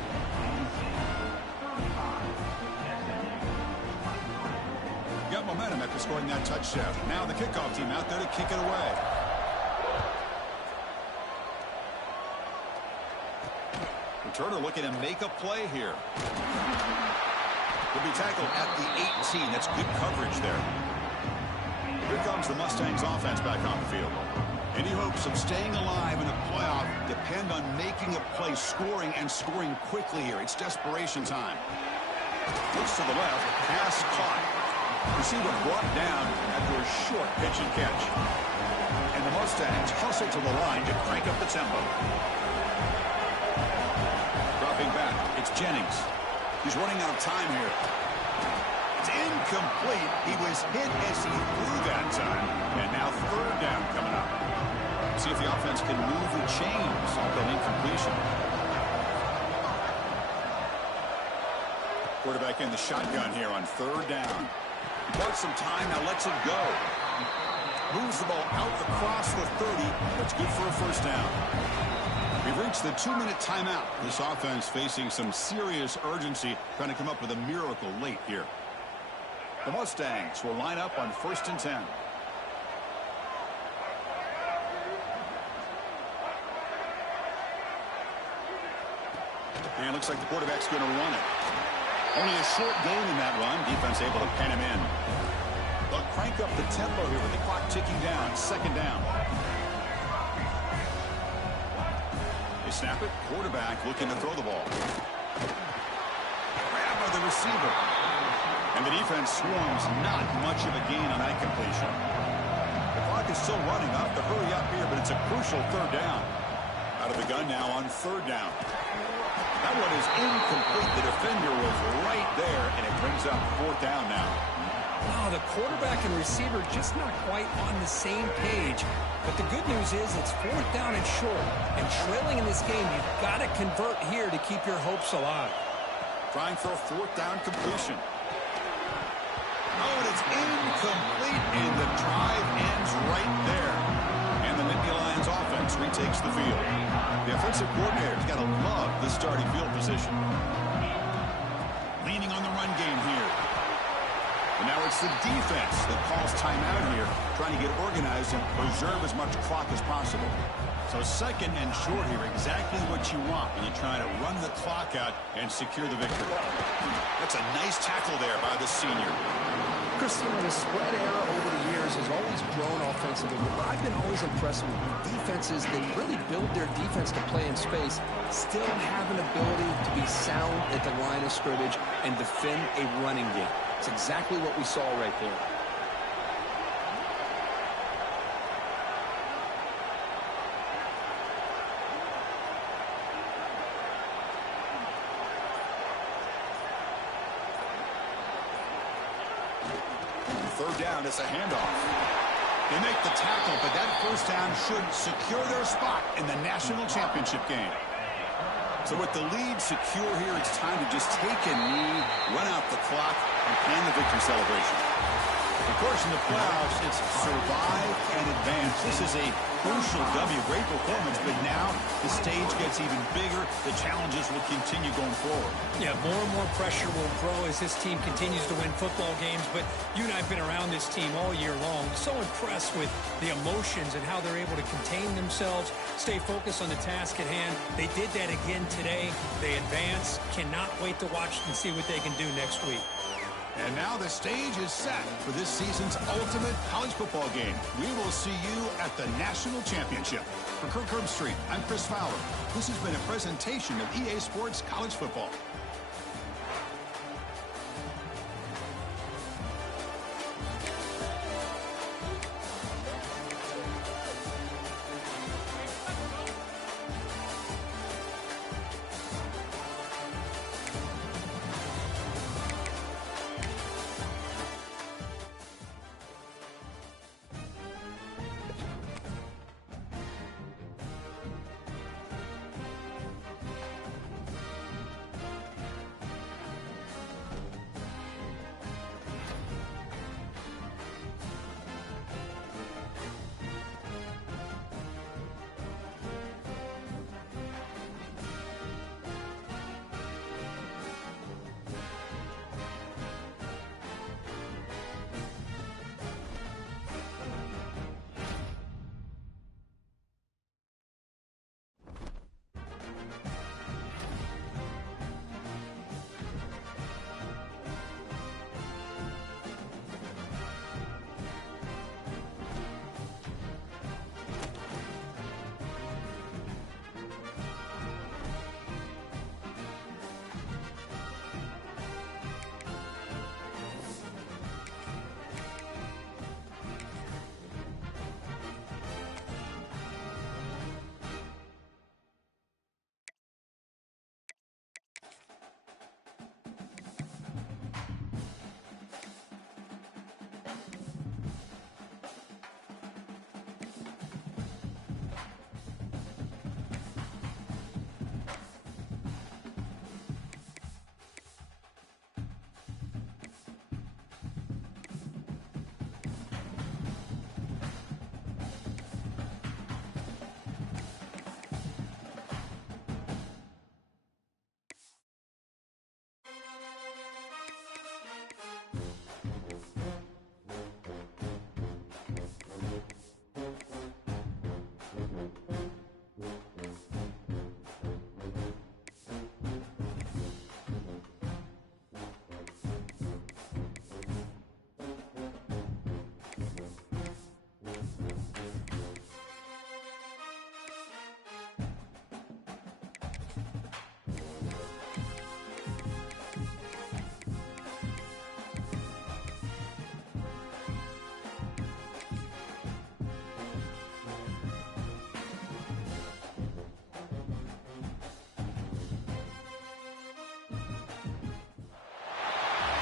Got momentum after scoring that touchdown. Now the kickoff team out there to kick it away. Returner looking to make a play here. Will be tackled at the 18. That's good coverage there. Here comes the Mustangs offense back on the field. Any hopes of staying alive in a playoff depend on making a play, scoring, and scoring quickly here. It's desperation time. Looks to the left. Pass caught. Receiver brought down after a short pitch and catch. And the Mustangs hustle to the line to crank up the tempo. Dropping back, it's Jennings. He's running out of time here. It's incomplete. He was hit as he threw that time. And now third down coming up. See if the offense can move the chains off that incompletion. Quarterback in the shotgun here on third down. He bought some time, now lets it go. Moves the ball out across the 30. That's good for a first down. We've reached the 2-minute timeout. This offense facing some serious urgency, trying to come up with a miracle late here. The Mustangs will line up on 1st and 10. And looks like the quarterback's going to run it. Only a short gain in that run. Defense able to pen him in. They'll crank up the tempo here with the clock ticking down. 2nd down. They snap it. Quarterback looking to throw the ball. Grab by the receiver. And the defense swarms. Not much of a gain on that completion. The clock is still running. Off to hurry up here, but it's a crucial 3rd down. Out of the gun now on 3rd down. That one is incomplete. The defender was right there, and it brings up 4th down now. Wow, the quarterback and receiver just not quite on the same page. But the good news is it's 4th down and short. And trailing in this game, you've got to convert here to keep your hopes alive. Trying for a 4th down completion. Oh, and it's incomplete, and the drive ends right there. And the Nittany Lions offense retakes the field. The offensive coordinator's got to love the starting field position. Leaning on the run game here. And now it's the defense that calls timeout here, trying to get organized and preserve as much clock as possible. So 2nd and short here, exactly what you want when you're trying to run the clock out and secure the victory. That's a nice tackle there by the senior. Chris, you know, the spread era over the years has always grown offensively, but I've been always impressed with defenses that really build their defense to play in space, still have an ability to be sound at the line of scrimmage and defend a running game. It's exactly what we saw right there. Third down, it's a handoff. They make the tackle, but that first down should secure their spot in the national championship game. So with the lead secure here, it's time to just take a knee, run out the clock, and plan the victory celebration. Of course, in the playoffs, it's survive and advance. This is a crucial W. Great performance, but now the stage gets even bigger. The challenges will continue going forward. Yeah, more and more pressure will grow as this team continues to win football games. But you and I have been around this team all year long. So impressed with the emotions and how they're able to contain themselves, stay focused on the task at hand. They did that again today. They advance. Cannot wait to watch and see what they can do next week. And now the stage is set for this season's ultimate college football game. We will see you at the national championship. For Kirk Herbstreit, I'm Chris Fowler. This has been a presentation of EA Sports College Football.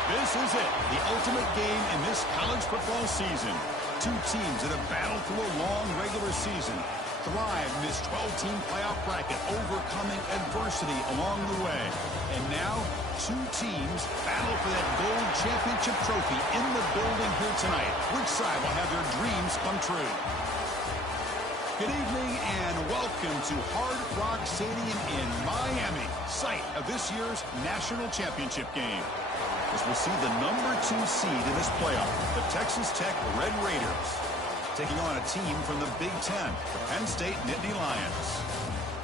This is it, the ultimate game in this college football season. Two teams that have battled through a long regular season, thrive in this 12-team playoff bracket, overcoming adversity along the way. And now, two teams battle for that gold championship trophy in the building here tonight. Which side will have their dreams come true? Good evening and welcome to Hard Rock Stadium in Miami, site of this year's national championship game. As we'll see the #2 seed in this playoff, the Texas Tech Red Raiders, taking on a team from the Big Ten, the Penn State Nittany Lions.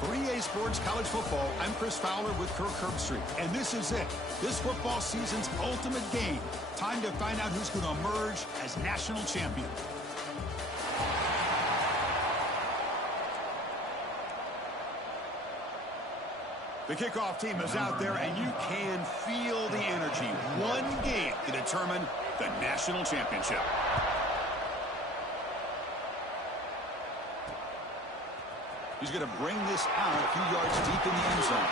For EA Sports College Football, I'm Chris Fowler with Kirk Herbstreit, and this is it, this football season's ultimate game. Time to find out who's going to emerge as national champion. The kickoff team is out there, and you can feel the energy. One game to determine the national championship. He's going to bring this out a few yards deep in the end zone.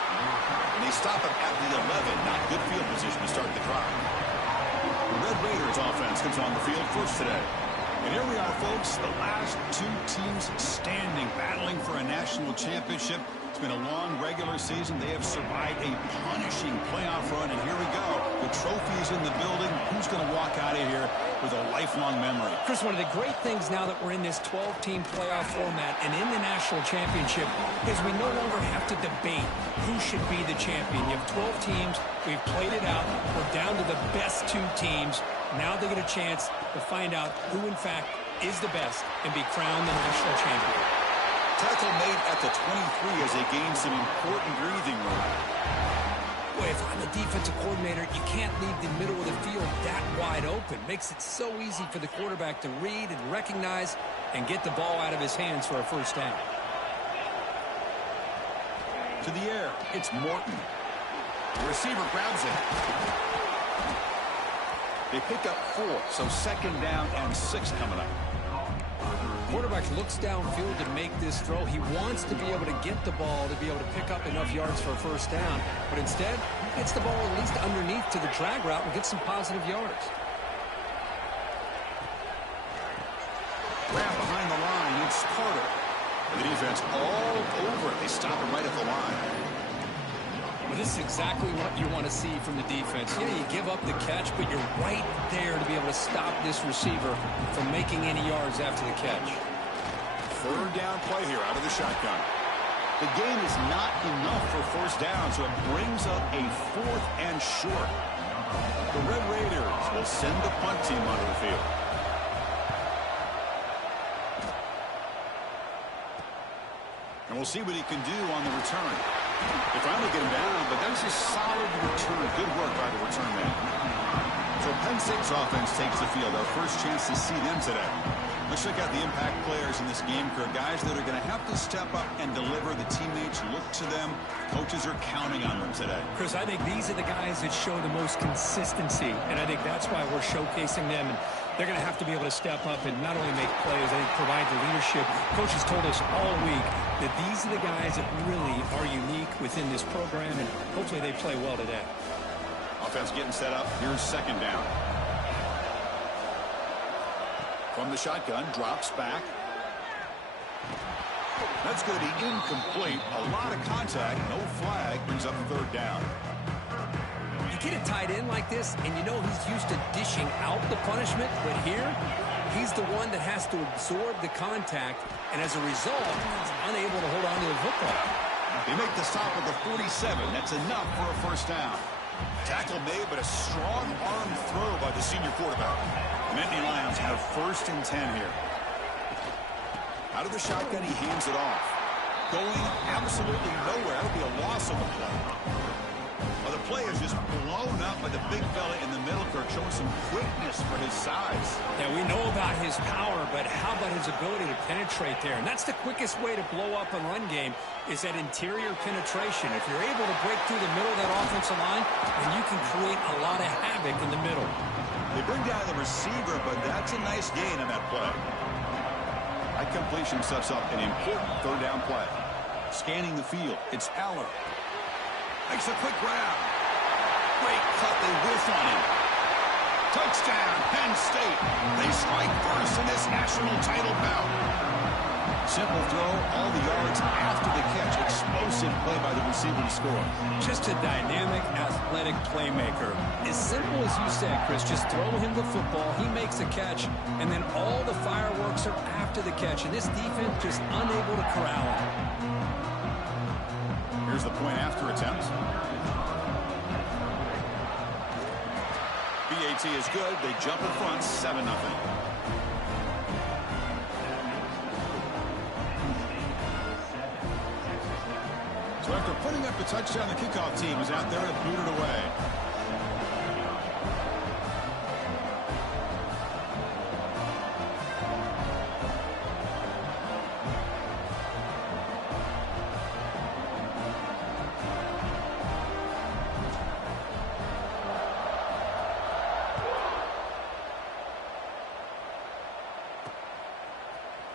And they stop him at the 11. Not good field position to start the drive. The Red Raiders offense comes on the field first today. And here we are, folks, the last two teams standing, battling for a national championship. It's been a long regular season. They have survived a punishing playoff run, and here we go. The trophy is in the building. Who's going to walk out of here with a lifelong memory? Chris, one of the great things now that we're in this 12-team playoff format and in the national championship is we no longer have to debate who should be the champion. You have 12 teams. We've played it out. We're down to the best two teams. Now they get a chance to find out who, in fact, is the best and be crowned the national champion. Tackle made at the 23 as they gain some important breathing room. Boy, if I'm a defensive coordinator, you can't leave the middle of the field that wide open. Makes it so easy for the quarterback to read and recognize and get the ball out of his hands for a first down. To the air, it's Morton. The receiver grabs it. They pick up 4, so second down and 6 coming up. Quarterback looks downfield to make this throw. He wants to be able to get the ball to be able to pick up enough yards for a first down, but instead gets the ball at least underneath to the drag route and gets some positive yards. Grab behind the line, it's Carter. The defense all over it. They stop him right at the line. Well, this is exactly what you want to see from the defense. Yeah, you give up the catch, but you're right there to be able to stop this receiver from making any yards after the catch. Third down play here out of the shotgun. The game is not enough for first down, so it brings up a 4th and short. The Red Raiders will send the punt team onto the field. And we'll see what he can do on the return. They finally get him down, but that's a solid return. Good work by the return man. So Penn State's offense takes the field. Our first chance to see them today. Let's check out the impact players in this game, crew. Guys that are going to have to step up and deliver. The teammates look to them. Coaches are counting on them today. Chris, I think these are the guys that show the most consistency, and I think that's why we're showcasing them. And they're going to have to be able to step up and not only make plays, I think provide the leadership. Coaches told us all week that these are the guys that really are unique within this program, and hopefully they play well today. Offense getting set up. Here's second down. From the shotgun, drops back. That's going to be incomplete. A lot of contact, no flag, brings up third down. You get a tight end like this, and you know he's used to dishing out the punishment, but here, he's the one that has to absorb the contact, and as a result, he's unable to hold on to the football. They make the stop at the 47. That's enough for a first down. Tackle made, but a strong arm throw by the senior quarterback. Nittany Lions have first and 10 here. Out of the shotgun, he hands it off. Going absolutely nowhere. That'll be a loss of the play. Well, the play is just blown up by the big fella in the middle, Kirk, showing some quickness for his size. Yeah, we know about his power, but how about his ability to penetrate there? And that's the quickest way to blow up a run game, is that interior penetration. If you're able to break through the middle of that offensive line, then you can create a lot of havoc in the middle. They bring down the receiver, but that's a nice gain on that play. That completion sets up an important third down play. Scanning the field, it's Aller. Makes a quick grab. Great cut, they whiff on him. Touchdown, Penn State. They strike first in this national title bout. Simple throw, all the yards after the catch. Explosive play by the receiver to score. Just a dynamic, athletic playmaker. As simple as you said, Chris, just throw him the football, he makes a catch, and then all the fireworks are after the catch, and this defense just unable to corral him. Here's the point after attempt. BAT is good. They jump in front, 7-0. So after putting up a touchdown, the kickoff team is out there to boot it away.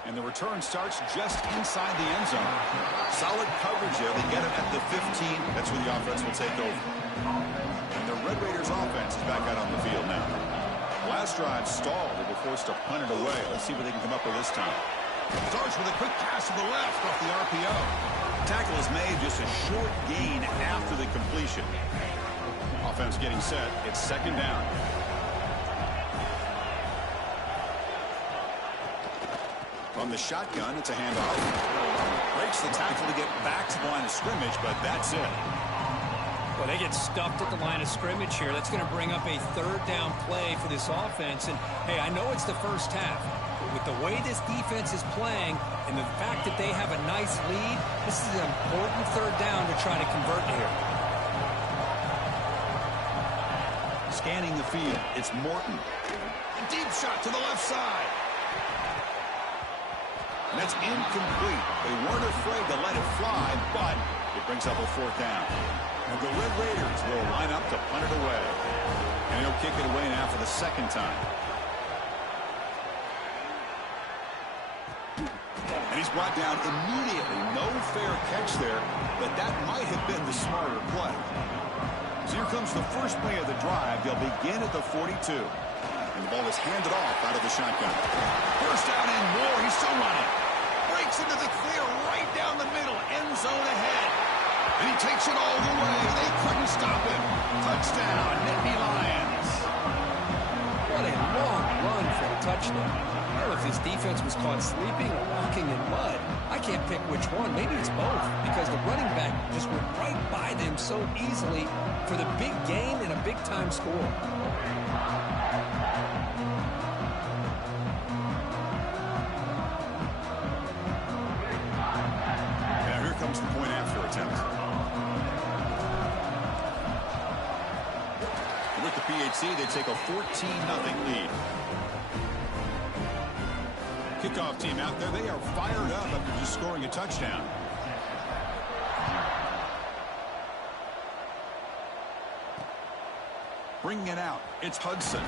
And the return starts just inside the end zone. Solid coverage there. They get it at the 15. That's where the offense will take over. And the Red Raiders offense is back out on the field now. Last drive stalled. They were forced to punt it away. Let's see what they can come up with this time. Starts with a quick pass to the left off the RPO. Tackle is made, just a short gain after the completion. Offense getting set. It's second down. From the shotgun, it's a handoff. Breaks the tackle to get back to the line of scrimmage, but that's it. Well, they get stuffed at the line of scrimmage here. That's going to bring up a third down play for this offense. And, hey, I know it's the first half. But with the way this defense is playing and the fact that they have a nice lead, this is an important third down to try to convert here. Scanning the field, it's Morton. A deep shot to the left side. And that's incomplete. They weren't afraid to let it fly, but it brings up a fourth down. And the Red Raiders will line up to punt it away. And he'll kick it away now for the second time. And he's brought down immediately. No fair catch there, but that might have been the smarter play. So here comes the first play of the drive. They'll begin at the 42. And the ball is handed off out of the shotgun. First down and more. He's still running. Breaks into the clear right down the middle. End zone ahead. And he takes it all the way. They couldn't stop him. Touchdown, Nittany Lions. What a long run for a touchdown. I don't know if his defense was caught sleeping or walking in mud. I can't pick which one. Maybe it's both, because the running back just went right by them so easily for the big gain and a big-time score. Now here comes the point after attempt. With the PHC, they take a 14-0 lead. Kickoff team out there, they are fired up after just scoring a touchdown. Bringing it out, it's Hudson.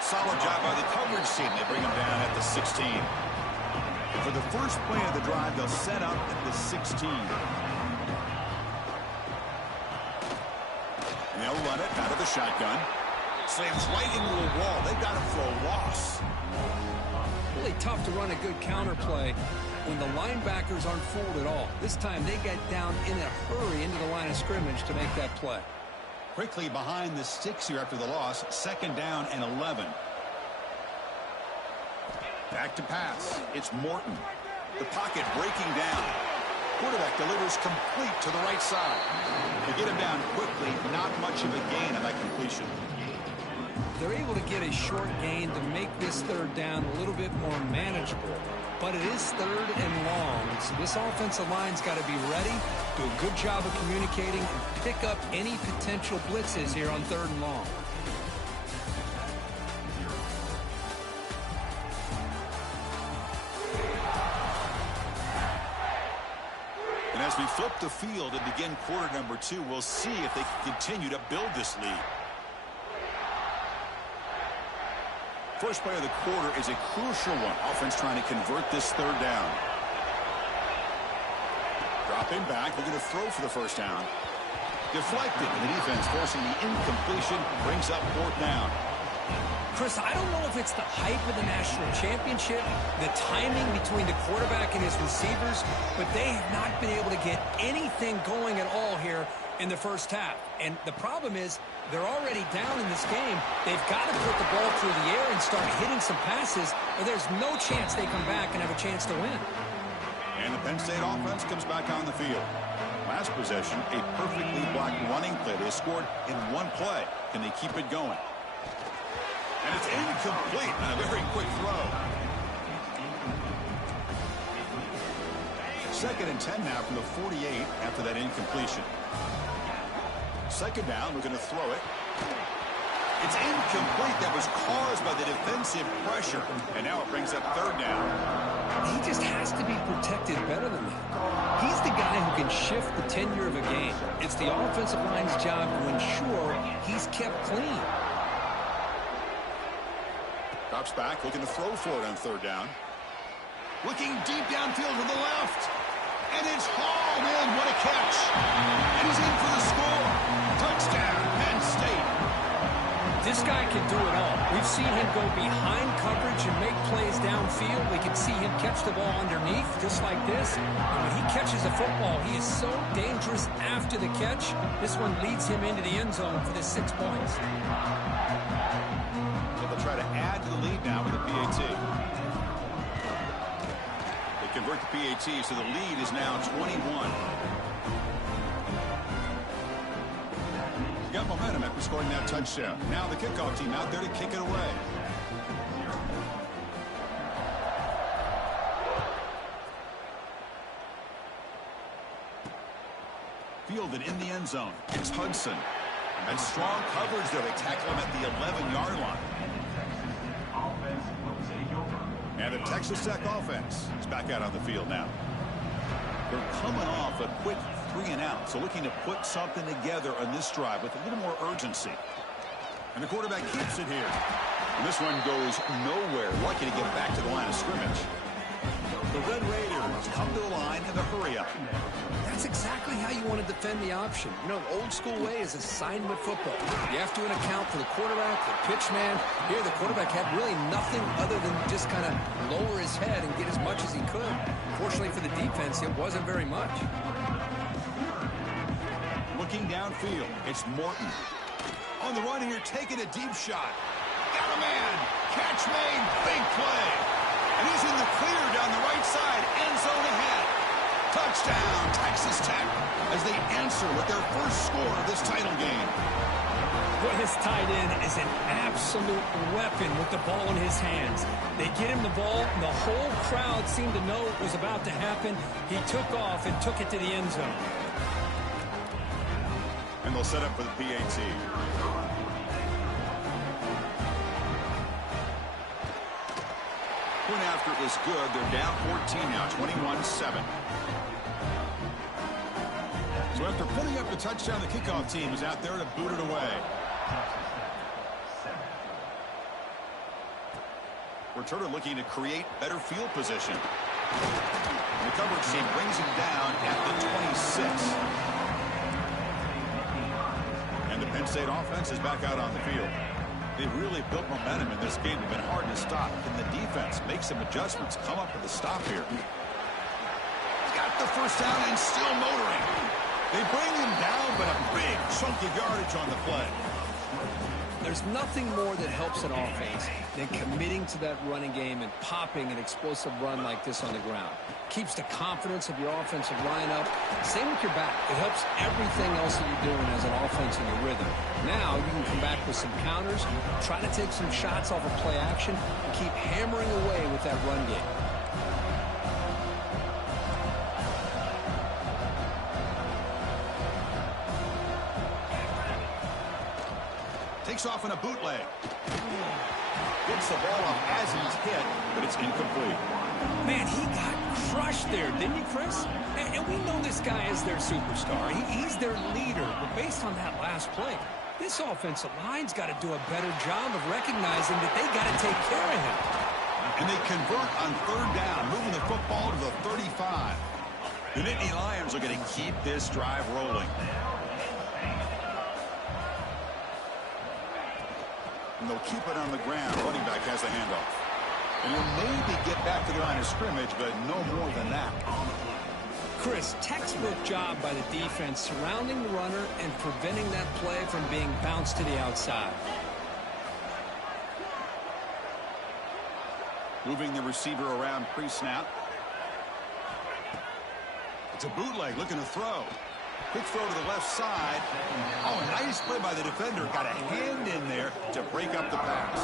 Solid job by the coverage team. They bring him down at the 16. And for the first play of the drive, they'll set up at the 16. And they'll run it out of the shotgun. Slams right into a wall. They've got him for a loss. Really tough to run a good counter play when the linebackers aren't fooled at all. This time they get down in a hurry into the line of scrimmage to make that play. Quickly behind the sticks here after the loss. Second down and 11. Back to pass. It's Morton. The pocket breaking down. Quarterback delivers complete to the right side. They get him down quickly. Not much of a gain on that completion. They're able to get a short gain to make this third down a little bit more manageable. But it is third and long. So this offensive line's got to be ready, do a good job of communicating, and pick up any potential blitzes here on third and long. And as we flip the field and begin quarter number 2, we'll see if they can continue to build this lead. First play of the quarter is a crucial one. Offense trying to convert this third down. Dropping back, looking to throw for the first down. Deflected, and the defense forcing the incompletion, brings up fourth down. Chris, I don't know if it's the hype of the national championship, the timing between the quarterback and his receivers, but they have not been able to get anything going at all here in the first half. And the problem is they're already down in this game. They've got to put the ball through the air and start hitting some passes, or there's no chance they come back and have a chance to win. And the Penn State offense comes back on the field. Last possession, a perfectly blocked running play. They scored in one play. Can they keep it going? And it's incomplete on a very quick throw. Second and 10 now from the 48 after that incompletion. Second down, we're going to throw it. It's incomplete. That was caused by the defensive pressure. And now it brings up third down. He just has to be protected better than that. He's the guy who can shift the tenure of a game. It's the offensive line's job to ensure he's kept clean. Drops back, looking to throw for it on third down. Looking deep downfield to the left. And it's hauled in. What a catch. And he's in for the score. Touchdown, Penn State. This This guy can do it all. We've seen him go behind coverage and make plays downfield. We can see him catch the ball underneath, just like this. And when he catches a football, he is so dangerous after the catch. This one leads him into the end zone for the 6 points. So they'll try to add to the lead now with the PAT. They convert the PAT, so the lead is now 21. Got momentum after scoring that touchdown. Now the kickoff team out there to kick it away. Fielded in the end zone. It's Hudson. And strong coverage there. They tackle him at the 11-yard line. And the Texas Tech offense is back out on the field now. They're coming off a quick 3-and-out, so looking to put something together on this drive with a little more urgency. And the quarterback keeps it here. And this one goes nowhere. Lucky to get back to the line of scrimmage. The Red Raiders come to the line in the hurry-up. That's exactly how you want to defend the option. You know, the old-school way is assignment football. You have to account for the quarterback, the pitch man. Here, the quarterback had really nothing other than just kind of lower his head and get as much as he could. Fortunately for the defense, it wasn't very much. Looking downfield, it's Morton. On the run here, taking a deep shot. Got a man. Catch made. Big play. And he's in the clear down the right side. End zone ahead. Touchdown, Texas Tech, as they answer with their first score of this title game. Boy, this tight end is an absolute weapon with the ball in his hands. They get him the ball, and the whole crowd seemed to know it was about to happen. He took off and took it to the end zone. And they'll set up for the PAT. Point after is good. They're down 14 now, 21-7. So after putting up the touchdown, the kickoff team is out there to boot it away. Returner looking to create better field position. And the coverage team brings him down at the 26. And the Penn State offense is back out on the field. They've really built momentum in this game. They've been hard to stop. Can the defense make some adjustments, come up with a stop here? He's got the first down and still motoring. They bring him down, but a big chunk of yardage on the play. There's nothing more that helps an offense than committing to that running game and popping an explosive run like this on the ground. Keeps the confidence of your offensive lineup. Same with your back. It helps everything else that you're doing as an offense in your rhythm. Now you can come back with some counters, try to take some shots off of play action, and keep hammering away with that run game. Takes off in a bootleg. Gets the ball off as he's hit, but it's incomplete. Man, he got crushed there, didn't he, Chris? And we know this guy is their superstar. He's their leader. But based on that last play, this offensive line's got to do a better job of recognizing that they got to take care of him. And they convert on third down, moving the football to the 35. The Nittany Lions are going to keep this drive rolling. And they'll keep it on the ground. Running back has the handoff. And he'll maybe get back to the line of scrimmage, but no more than that. Chris, textbook job by the defense surrounding the runner and preventing that play from being bounced to the outside. Moving the receiver around pre-snap. It's a bootleg looking to throw. Quick throw to the left side. Oh, nice play by the defender. Got a hand in there to break up the pass.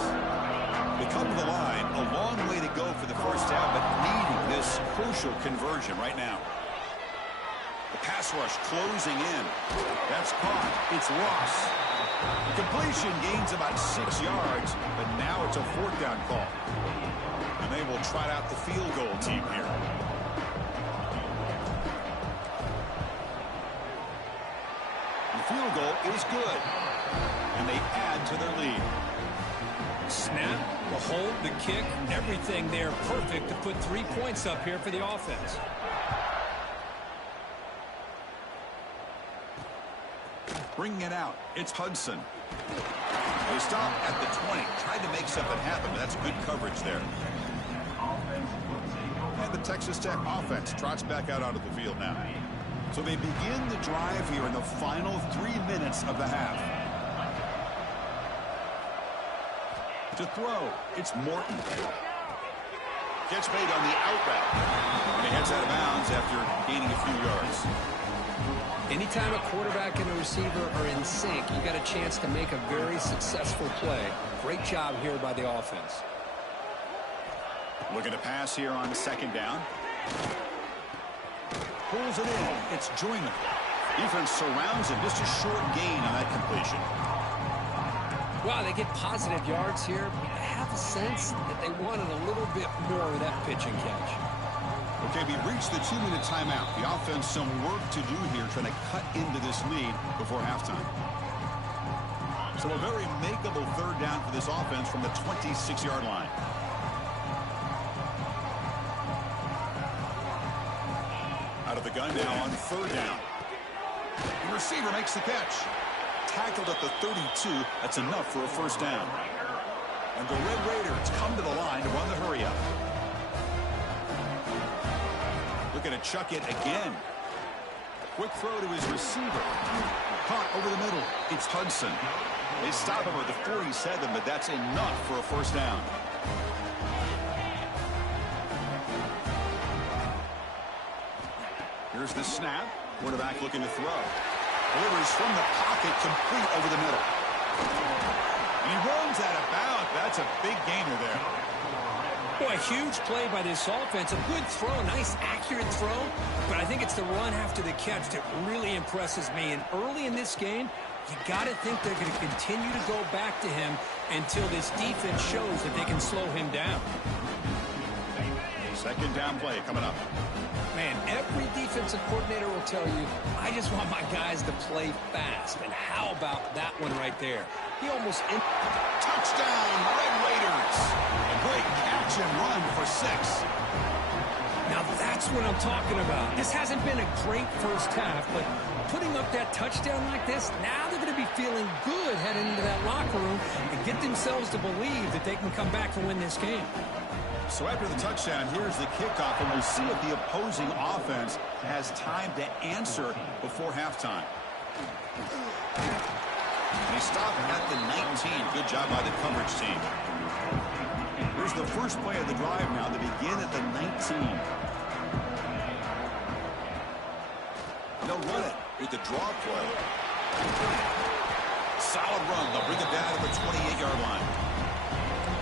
They come to the line. A long way to go for the first down, but needing this crucial conversion right now. The pass rush closing in. That's caught. It's Ross. Completion gains about 6 yards, but now it's a fourth down call. And they will trot out the field goal team here. Field goal is good, and they add to their lead. Snap, the hold, the kick, everything there perfect to put 3 points up here for the offense. Bringing it out, it's Hudson. They stop at the 20. Tried to make something happen, but that's good coverage there. And the Texas Tech offense trots back out onto the field now. So they begin the drive here in the final 3 minutes of the half. To throw, it's Morton. Gets made on the out route. And he heads out of bounds after gaining a few yards. Anytime a quarterback and a receiver are in sync, you got a chance to make a very successful play. Great job here by the offense. Looking to pass here on second down. Pulls it in. It's Joyner. Defense surrounds him. Just a short gain on that completion. Wow, they get positive yards here. I have a sense that they wanted a little bit more of that pitch and catch. Okay, we reached the 2-minute timeout. The offense some work to do here trying to cut into this lead before halftime. So a very makeable third down for this offense from the 26-yard line. Out of the gun now on third down. The receiver makes the catch. Tackled at the 32. That's enough for a first down. And the Red Raiders come to the line to run the hurry-up. Looking to chuck it again. Quick throw to his receiver. Caught over the middle. It's Hudson. They stop him at the 47, but that's enough for a first down. Here's the snap. Quarterback looking to throw. Delivers from the pocket, complete over the middle. And he runs out of bounds. That's a big gainer there. Boy, a huge play by this offense. A good throw, nice accurate throw. But I think it's the run after the catch that really impresses me. And early in this game, you got to think they're going to continue to go back to him until this defense shows that they can slow him down. Second down play coming up. Man, every defensive coordinator will tell you, I just want my guys to play fast. And how about that one right there? He almost... Touchdown, Red Raiders. A great catch and run for 6. Now that's what I'm talking about. This hasn't been a great first half, but putting up that touchdown like this, now they're going to be feeling good heading into that locker room and get themselves to believe that they can come back and win this game. So after the touchdown, here's the kickoff, and we'll see if the opposing offense has time to answer before halftime. And he stopped at the 19. Good job by the coverage team. Here's the first play of the drive now. They begin at the 19. They'll run it with the draw play. Solid run. They'll bring it down to the 28-yard line.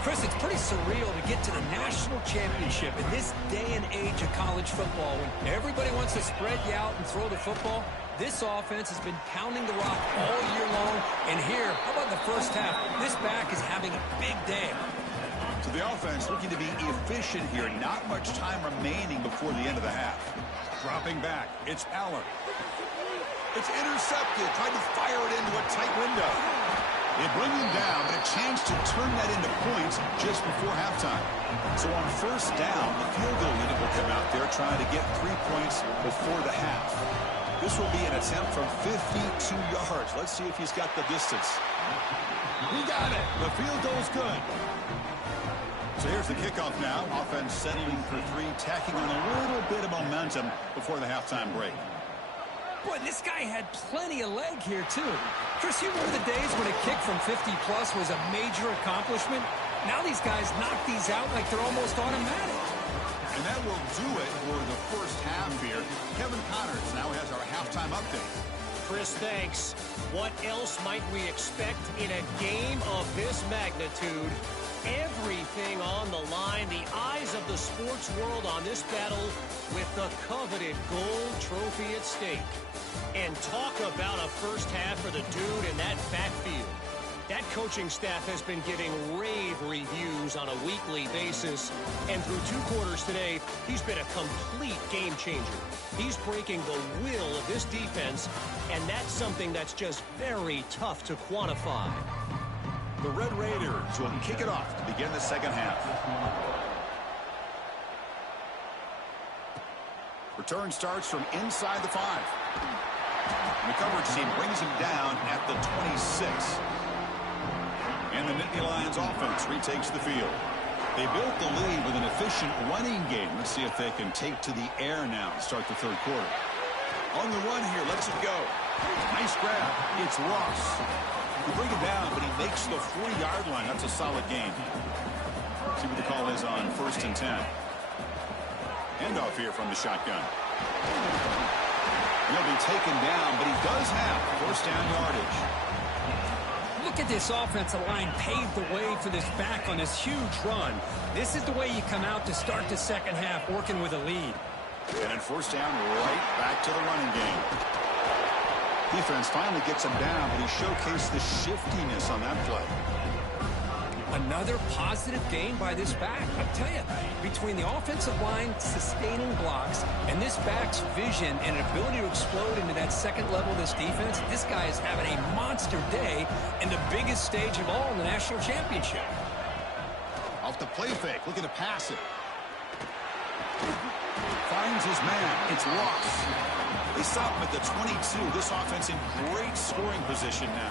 Chris, it's pretty surreal to get to the national championship in this day and age of college football. When everybody wants to spread you out and throw the football, this offense has been pounding the rock all year long. And here, how about the first half? This back is having a big day. So the offense looking to be efficient here. Not much time remaining before the end of the half. Dropping back, it's Aller. It's intercepted. Tried to fire it into a tight window. They bring him down, but a chance to turn that into points just before halftime. So on first down, the field goal unit will come out there trying to get 3 points before the half. This will be an attempt from 52 yards. Let's see if he's got the distance. He got it. The field goal's good. So here's the kickoff now. Offense settling for 3, tacking on a little bit of momentum before the halftime break. Boy, this guy had plenty of leg here, too. Chris, you remember the days when a kick from 50-plus was a major accomplishment? Now these guys knock these out like they're almost automatic. And that will do it for the first half here. Kevin Connors now has our halftime update. Chris, thanks. What else might we expect in a game of this magnitude? Everything on the line, the eyes of the sports world on this battle with the coveted gold trophy at stake. And talk about a first half for the dude in that backfield. That coaching staff has been giving rave reviews on a weekly basis. And through 2 quarters today, he's been a complete game changer. He's breaking the will of this defense, and that's something that's just very tough to quantify. The Red Raiders will kick it off to begin the second half. Return starts from inside the 5. And the coverage team brings him down at the 26. And the Nittany Lions offense retakes the field. They built the lead with an efficient running game. Let's see if they can take to the air now to start the third quarter. On the run here, lets it go. Nice grab. It's Ross. You bring it down, but he makes the 40-yard line. That's a solid gain. See what the call is on 1st and 10. Handoff here from the shotgun. He'll be taken down, but he does have first down yardage. Look at this offensive line paved the way for this back on this huge run. This is the way you come out to start the second half, working with a lead. And then first down, right back to the running game. Defense finally gets him down, but he showcased the shiftiness on that play. Another positive gain by this back. I tell you, between the offensive line sustaining blocks and this back's vision and ability to explode into that second level of this defense, this guy is having a monster day in the biggest stage of all in the national championship. Off the play fake, looking to pass it. Finds his man. It's Ross. They stop him at the 22. This offense in great scoring position now.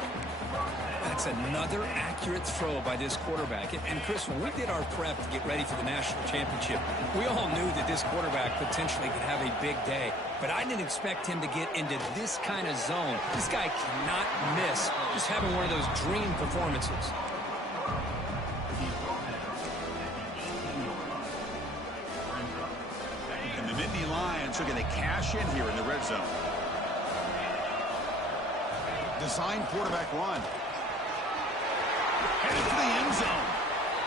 That's another accurate throw by this quarterback. And Chris, when we did our prep to get ready for the national championship, we all knew that this quarterback potentially could have a big day. But I didn't expect him to get into this kind of zone. This guy cannot miss just having one of those dream performances. And the Nittany Lions are going to cash in here in the red zone. Design quarterback run. Headed to the end zone.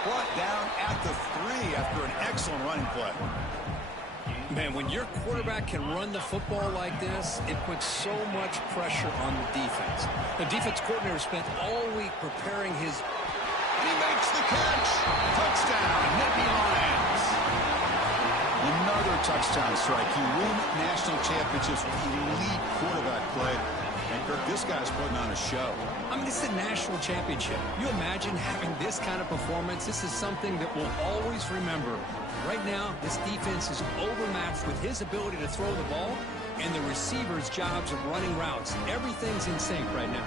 Brought down at the 3 after an excellent running play. Man, when your quarterback can run the football like this, it puts so much pressure on the defense. The defense coordinator spent all week preparing his... And he makes the catch. Touchdown, Nittany Lions. Another touchdown strike. He won national championships with elite quarterback play. And Kirk, this guy's putting on a show. I mean, this is a national championship. You imagine having this kind of performance? This is something that we'll always remember. Right now, this defense is overmatched with his ability to throw the ball and the receivers' jobs of running routes. Everything's in sync right now.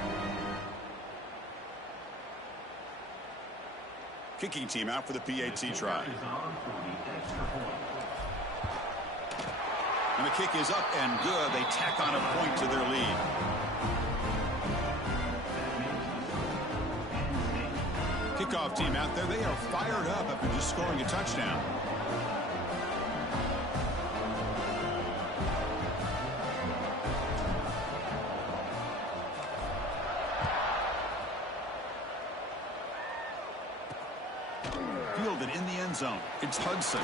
Kicking team out for the PAT try. And the kick is up and good. They tack on a point to their lead. Kickoff team out there. They are fired up after just scoring a touchdown. Fielded in the end zone. It's Hudson.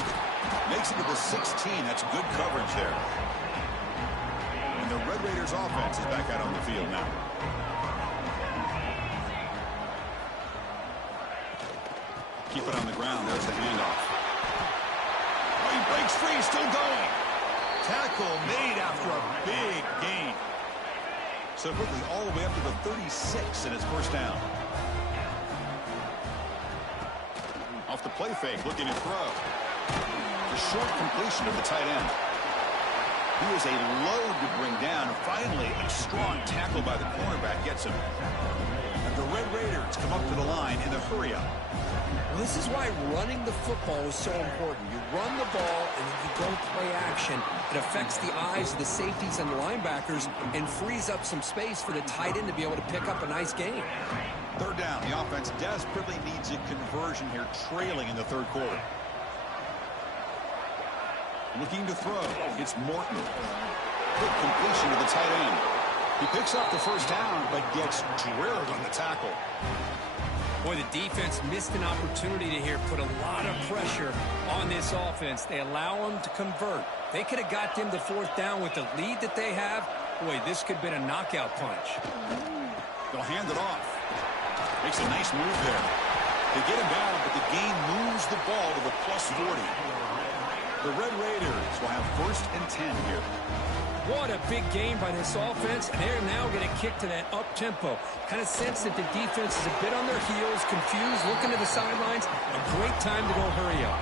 Makes it to the 16. That's good coverage there. And the Red Raiders offense is back out on the field now. Keep it on the ground. There's the handoff. Oh, he breaks free. Still going. Tackle made after a big gain. So quickly all the way up to the 36, and it's first down. Off the play fake, looking to throw. The short completion of the tight end. He was a load to bring down. Finally, a strong tackle by the cornerback gets him. And the Red Raiders come up to the line in a hurry-up. Well, this is why running the football is so important. You run the ball and if you don't play action, it affects the eyes of the safeties and the linebackers and frees up some space for the tight end to be able to pick up a nice gain. Third down. The offense desperately needs a conversion here, trailing in the third quarter. Looking to throw. It's Morton. Quick completion to the tight end. He picks up the first down, but gets drilled on the tackle. Boy, the defense missed an opportunity to here put a lot of pressure on this offense. They allow them to convert. They could have got them to fourth down with the lead that they have. Boy, this could have been a knockout punch. They'll hand it off. Makes a nice move there. They get him down, but the game moves the ball to the +40. The Red Raiders will have first and 10 here. What a big game by this offense, and they're now going to kick to that up-tempo. Kind of sense that the defense is a bit on their heels, confused, looking to the sidelines. A great time to go hurry up.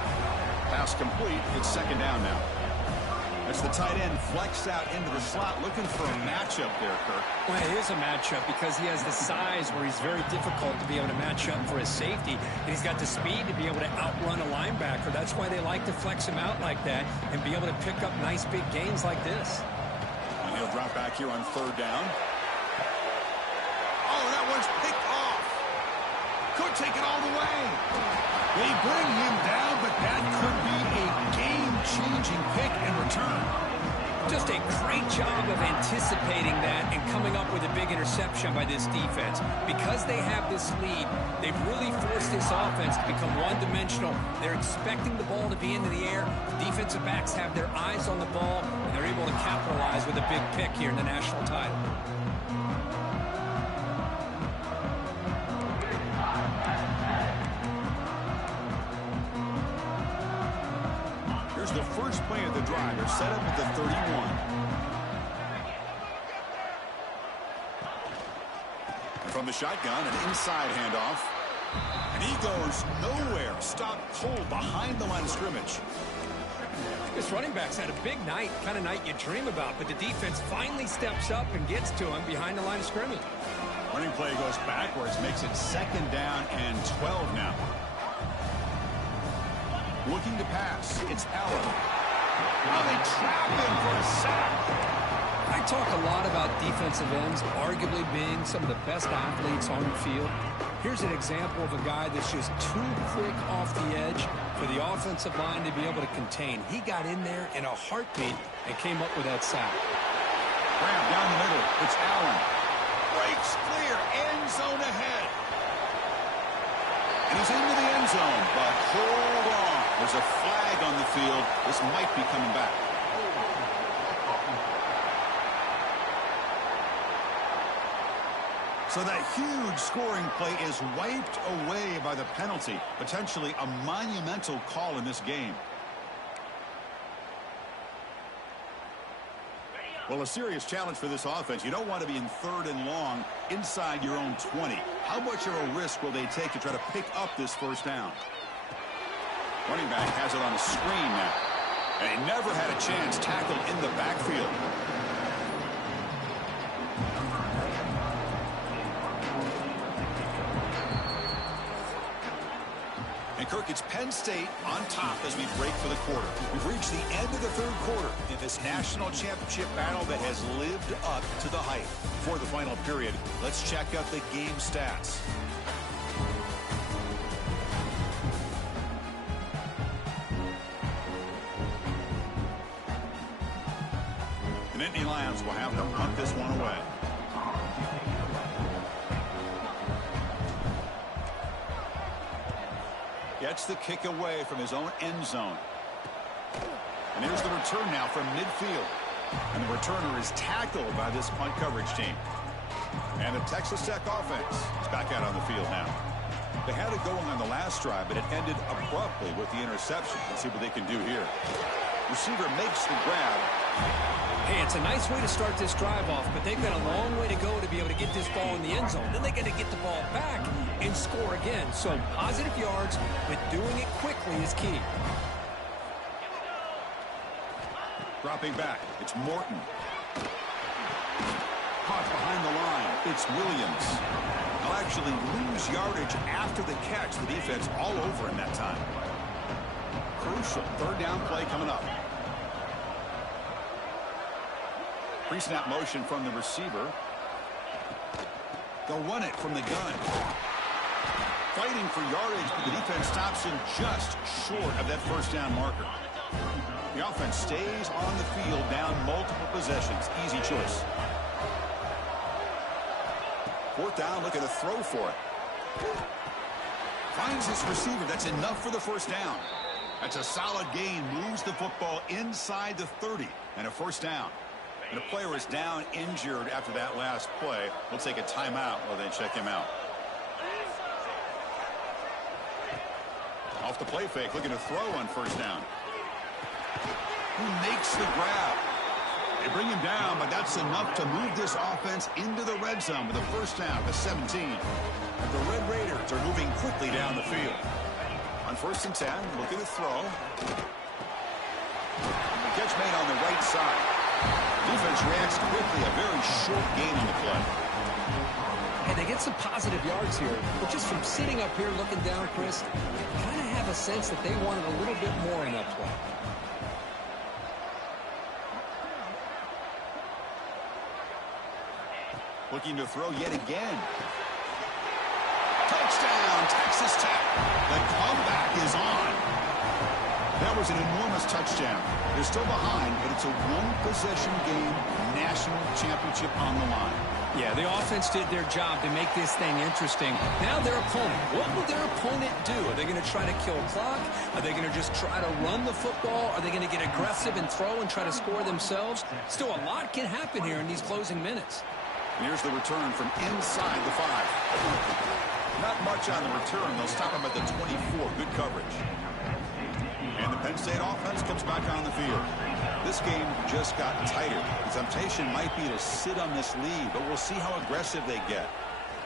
Pass complete. It's second down now. As the tight end flexed out into the slot, looking for a matchup there, Kirk. Well, it is a matchup because he has the size where he's very difficult to be able to match up for his safety. And he's got the speed to be able to outrun a linebacker. That's why they like to flex him out like that and be able to pick up nice big gains like this. And he'll drop back here on third down. Oh, that one's picked off. Could take it all the way. They bring him down, but that could be a game-changing pick and return. Just a great job of anticipating that and coming up with a big interception by this defense. Because they have this lead, they've really forced this offense to become one-dimensional. They're expecting the ball to be into the air. The defensive backs have their eyes on the ball, and they're able to capitalize with a big pick here in the national title. The first play of the drive. They're set up at the 31. And from the shotgun, an inside handoff. And he goes nowhere. Stopped cold behind the line of scrimmage. This running back's had a big night, kind of night you dream about, but the defense finally steps up and gets to him behind the line of scrimmage. Running play goes backwards, makes it 2nd down and 12 now. Looking to pass. It's Allen. Now they trap him for a sack. I talk a lot about defensive ends arguably being some of the best athletes on the field. Here's an example of a guy that's just too quick off the edge for the offensive line to be able to contain. He got in there in a heartbeat and came up with that sack. Grab down the middle. It's Allen. Breaks clear. End zone ahead. And he's into the end zone, but hold on. There's a flag on the field. This might be coming back. So that huge scoring play is wiped away by the penalty. Potentially a monumental call in this game. Well, a serious challenge for this offense. You don't want to be in 3rd and long inside your own 20. How much of a risk will they take to try to pick up this first down? Running back has it on the screen now. And he never had a chance tackled in the backfield. And Kirk, it's Penn State on top as we break for the quarter. We've reached the end of the 3rd quarter in this national championship battle that has lived up to the hype. For the final period, let's check out the game stats. The Nittany Lions will have to punt this one away. Gets the kick away from his own end zone. And here's the return now from midfield. And the returner is tackled by this punt coverage team. And the Texas Tech offense is back out on the field now. They had it going on the last drive, but it ended abruptly with the interception. Let's see what they can do here. Receiver makes the grab. Hey, it's a nice way to start this drive off, but they've got a long way to go to be able to get this ball in the end zone. Then they got to get the ball back and score again. So positive yards, but doing it quickly is key. Dropping back, it's Morton. Caught behind the line, it's Williams. They'll actually lose yardage after the catch. The defense all over in that time. Crucial 3rd down play coming up. Pre-snap motion from the receiver. They'll run it from the gun. Fighting for yardage, but the defense stops him just short of that first down marker. The offense stays on the field down multiple possessions. Easy choice. 4th down, look at the throw for it. Finds his receiver. That's enough for the first down. That's a solid gain. Moves the football inside the 30 and a first down. And a player is down injured after that last play. We'll take a timeout while they check him out. Off the play fake, looking to throw on first down. Who makes the grab? They bring him down, but that's enough to move this offense into the red zone with a first down to 17. And the Red Raiders are moving quickly down the field. On 1st and 10, looking to throw. catch made on the right side. Defense reacts quickly. A very short gain on the play. And they get some positive yards here. But just from sitting up here looking down, Chris, kind of have a sense that they wanted a little bit more in that play. Looking to throw yet again. Touchdown, Texas Tech. The comeback is on. That was an enormous touchdown. They're still behind, but it's a one-possession game, national championship on the line. Yeah, the offense did their job to make this thing interesting. Now their opponent. What will their opponent do? Are they going to try to kill clock? Are they going to just try to run the football? Are they going to get aggressive and throw and try to score themselves? Still, a lot can happen here in these closing minutes. Here's the return from inside the 5. Not much on the return. They'll stop him at the 24. Good coverage. And the Penn State offense comes back on the field. This game just got tighter. The temptation might be to sit on this lead, but we'll see how aggressive they get.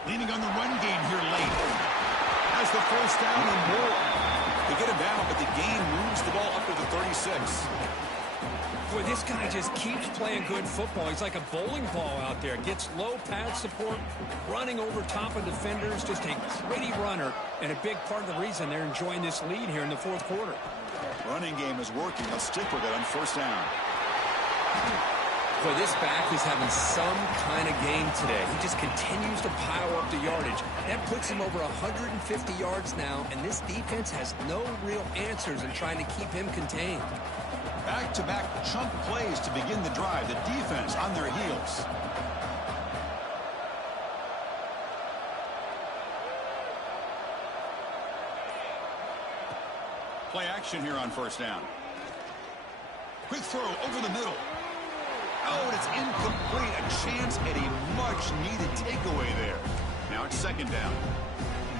Leaning on the run game here late. Has the first down and more. They get him down, but the game moves the ball up to the 36. Boy, this guy just keeps playing good football. He's like a bowling ball out there. Gets low pad support, running over top of defenders. Just a gritty runner, and a big part of the reason they're enjoying this lead here in the fourth quarter. Running game is working. They'll stick with it on first down. Boy, this back is having some kind of game today. He just continues to pile up the yardage. That puts him over 150 yards now, and this defense has no real answers in trying to keep him contained. Back-to-back chunk plays to begin the drive. The defense on their heels. Play action here on first down. Quick throw over the middle. Oh, and it's incomplete. A chance at a much-needed takeaway there. Now it's second down.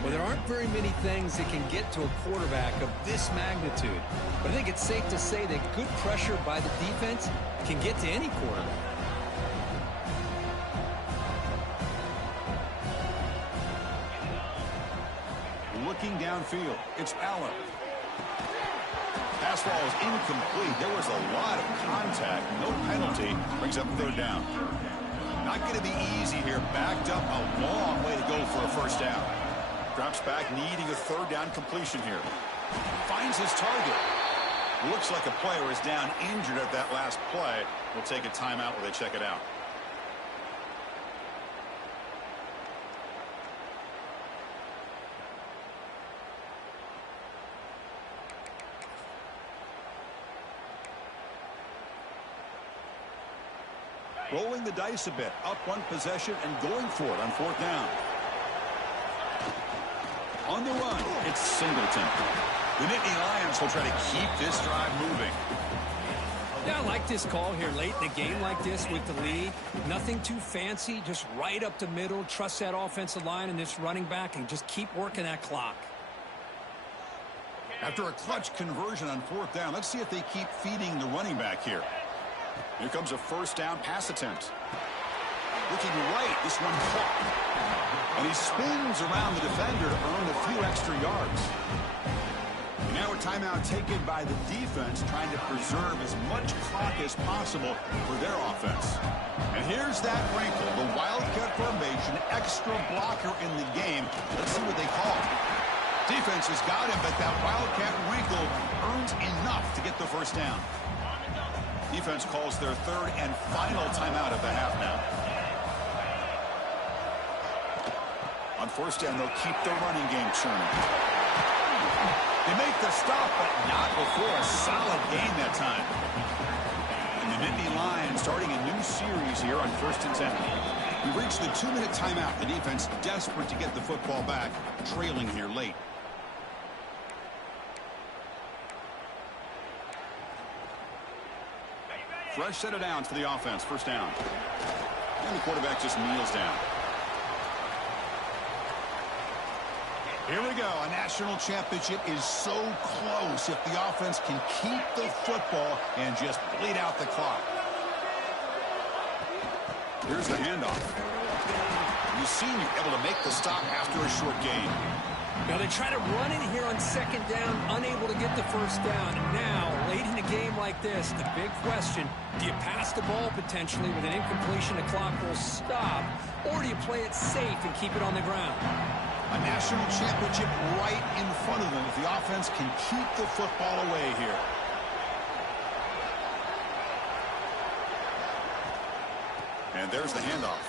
Well, there aren't very many things that can get to a quarterback of this magnitude. But I think it's safe to say that good pressure by the defense can get to any quarterback. Looking downfield, it's Allen. Pass ball is incomplete. There was a lot of contact. No penalty. Brings up third down. Not going to be easy here. Backed up a long way to go for a first down. Drops back, needing a third down completion here. Finds his target. Looks like a player is down injured at that last play. We'll take a timeout while they check it out. Rolling the dice a bit. Up one possession and going for it on fourth down. On the run, it's Singleton. The Nittany Lions will try to keep this drive moving. Yeah, I like this call here late in a game like this with the lead. Nothing too fancy, just right up the middle. Trust that offensive line and this running back and just keep working that clock. After a clutch conversion on fourth down, let's see if they keep feeding the running back here. Here comes a first down pass attempt. Looking right, this one caught. And he spins around the defender to earn a few extra yards. Now a timeout taken by the defense, trying to preserve as much clock as possible for their offense. And here's that wrinkle, the Wildcat formation, extra blocker in the game. Let's see what they call. Defense has got him, but that Wildcat wrinkle earns enough to get the first down. Defense calls their third and final timeout of the half now. On first down, they'll keep their running game churning. They make the stop, but not before a solid gain that time. And the Nittany Lions starting a new series here on 1st and 10. We've reached the 2-minute timeout. The defense desperate to get the football back, trailing here late. Fresh set of downs for the offense. First down. And the quarterback just kneels down. Here we go. A national championship is so close if the offense can keep the football and just bleed out the clock. Here's the handoff. The senior able to make the stop after a short gain. Now they try to run it here on second down, unable to get the first down. And now, late in a game like this, the big question, do you pass the ball potentially with an incompletion, the clock will stop, or do you play it safe and keep it on the ground? A national championship right in front of them if the offense can keep the football away here. And there's the handoff.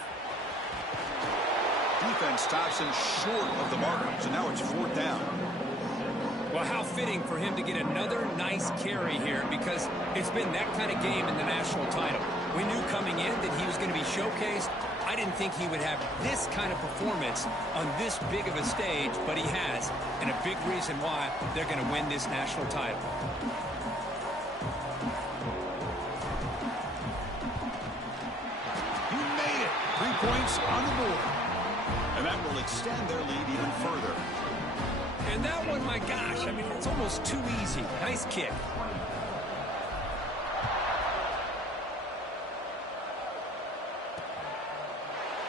Defense stops him short of the marker, so now it's 4th down. Well, how fitting for him to get another nice carry here, because it's been that kind of game in the national title. We knew coming in that he was going to be showcased. I didn't think he would have this kind of performance on this big of a stage, but he has, and a big reason why they're going to win this national title. He made it. 3 points on the board. And that will extend their lead even further. And that one, my gosh, I mean, it's almost too easy. Nice kick.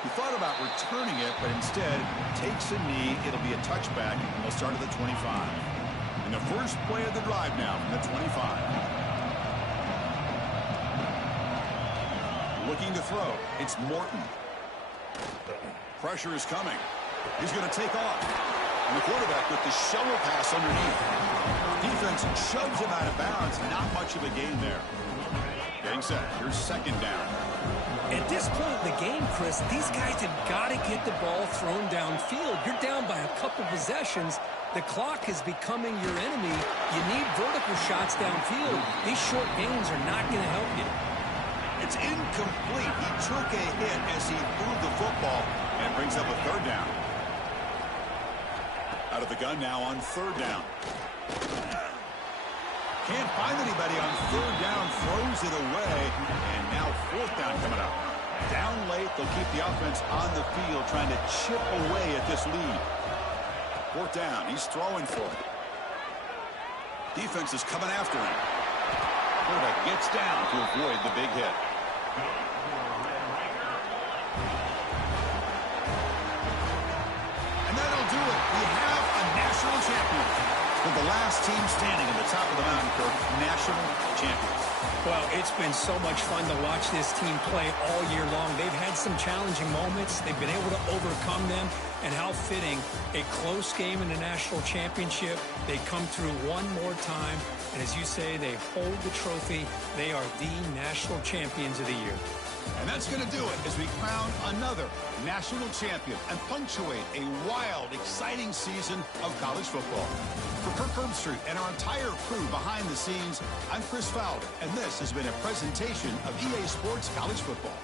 He thought about returning it, but instead takes a knee. It'll be a touchback, and they'll start at the 25. And the first play of the drive now from the 25. Looking to throw. It's Morton. Pressure is coming. He's going to take off. And the quarterback with the shovel pass underneath. Defense shoves him out of bounds. Not much of a gain there. Getting set. Here's 2nd down. At this point in the game, Chris, these guys have got to get the ball thrown downfield. You're down by a couple possessions. The clock is becoming your enemy. You need vertical shots downfield. These short gains are not going to help you. It's incomplete. He took a hit as he threw the football and brings up a 3rd down. Out of the gun now on 3rd down. Can't find anybody on 3rd down, throws it away, and now 4th down coming up. Down late, they'll keep the offense on the field trying to chip away at this lead. 4th down, he's throwing for it. Defense is coming after him. Quarterback gets down to avoid the big hit. And that'll do it. We have a national champion. For the last team standing at the top of the mountain, Kirk, national champions. Well, it's been so much fun to watch this team play all year long. They've had some challenging moments. They've been able to overcome them. And how fitting, a close game in the national championship. They come through one more time. And as you say, they hold the trophy. They are the national champions of the year. And that's going to do it as we crown another national champion and punctuate a wild, exciting season of college football. For Kirk Herbstreit and our entire crew behind the scenes, I'm Chris Fowler, and this has been a presentation of EA Sports College Football.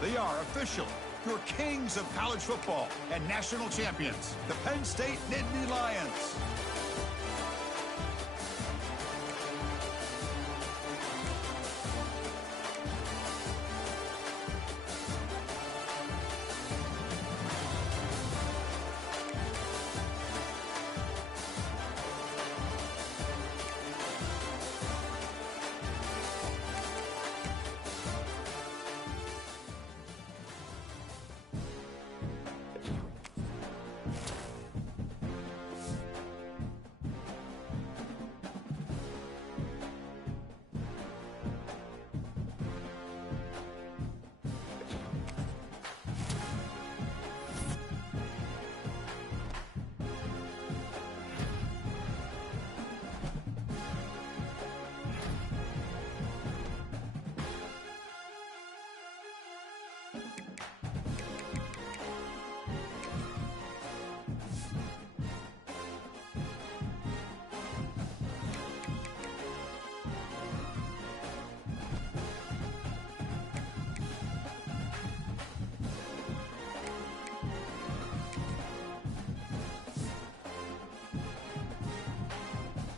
They are officially your kings of college football and national champions, the Penn State Nittany Lions.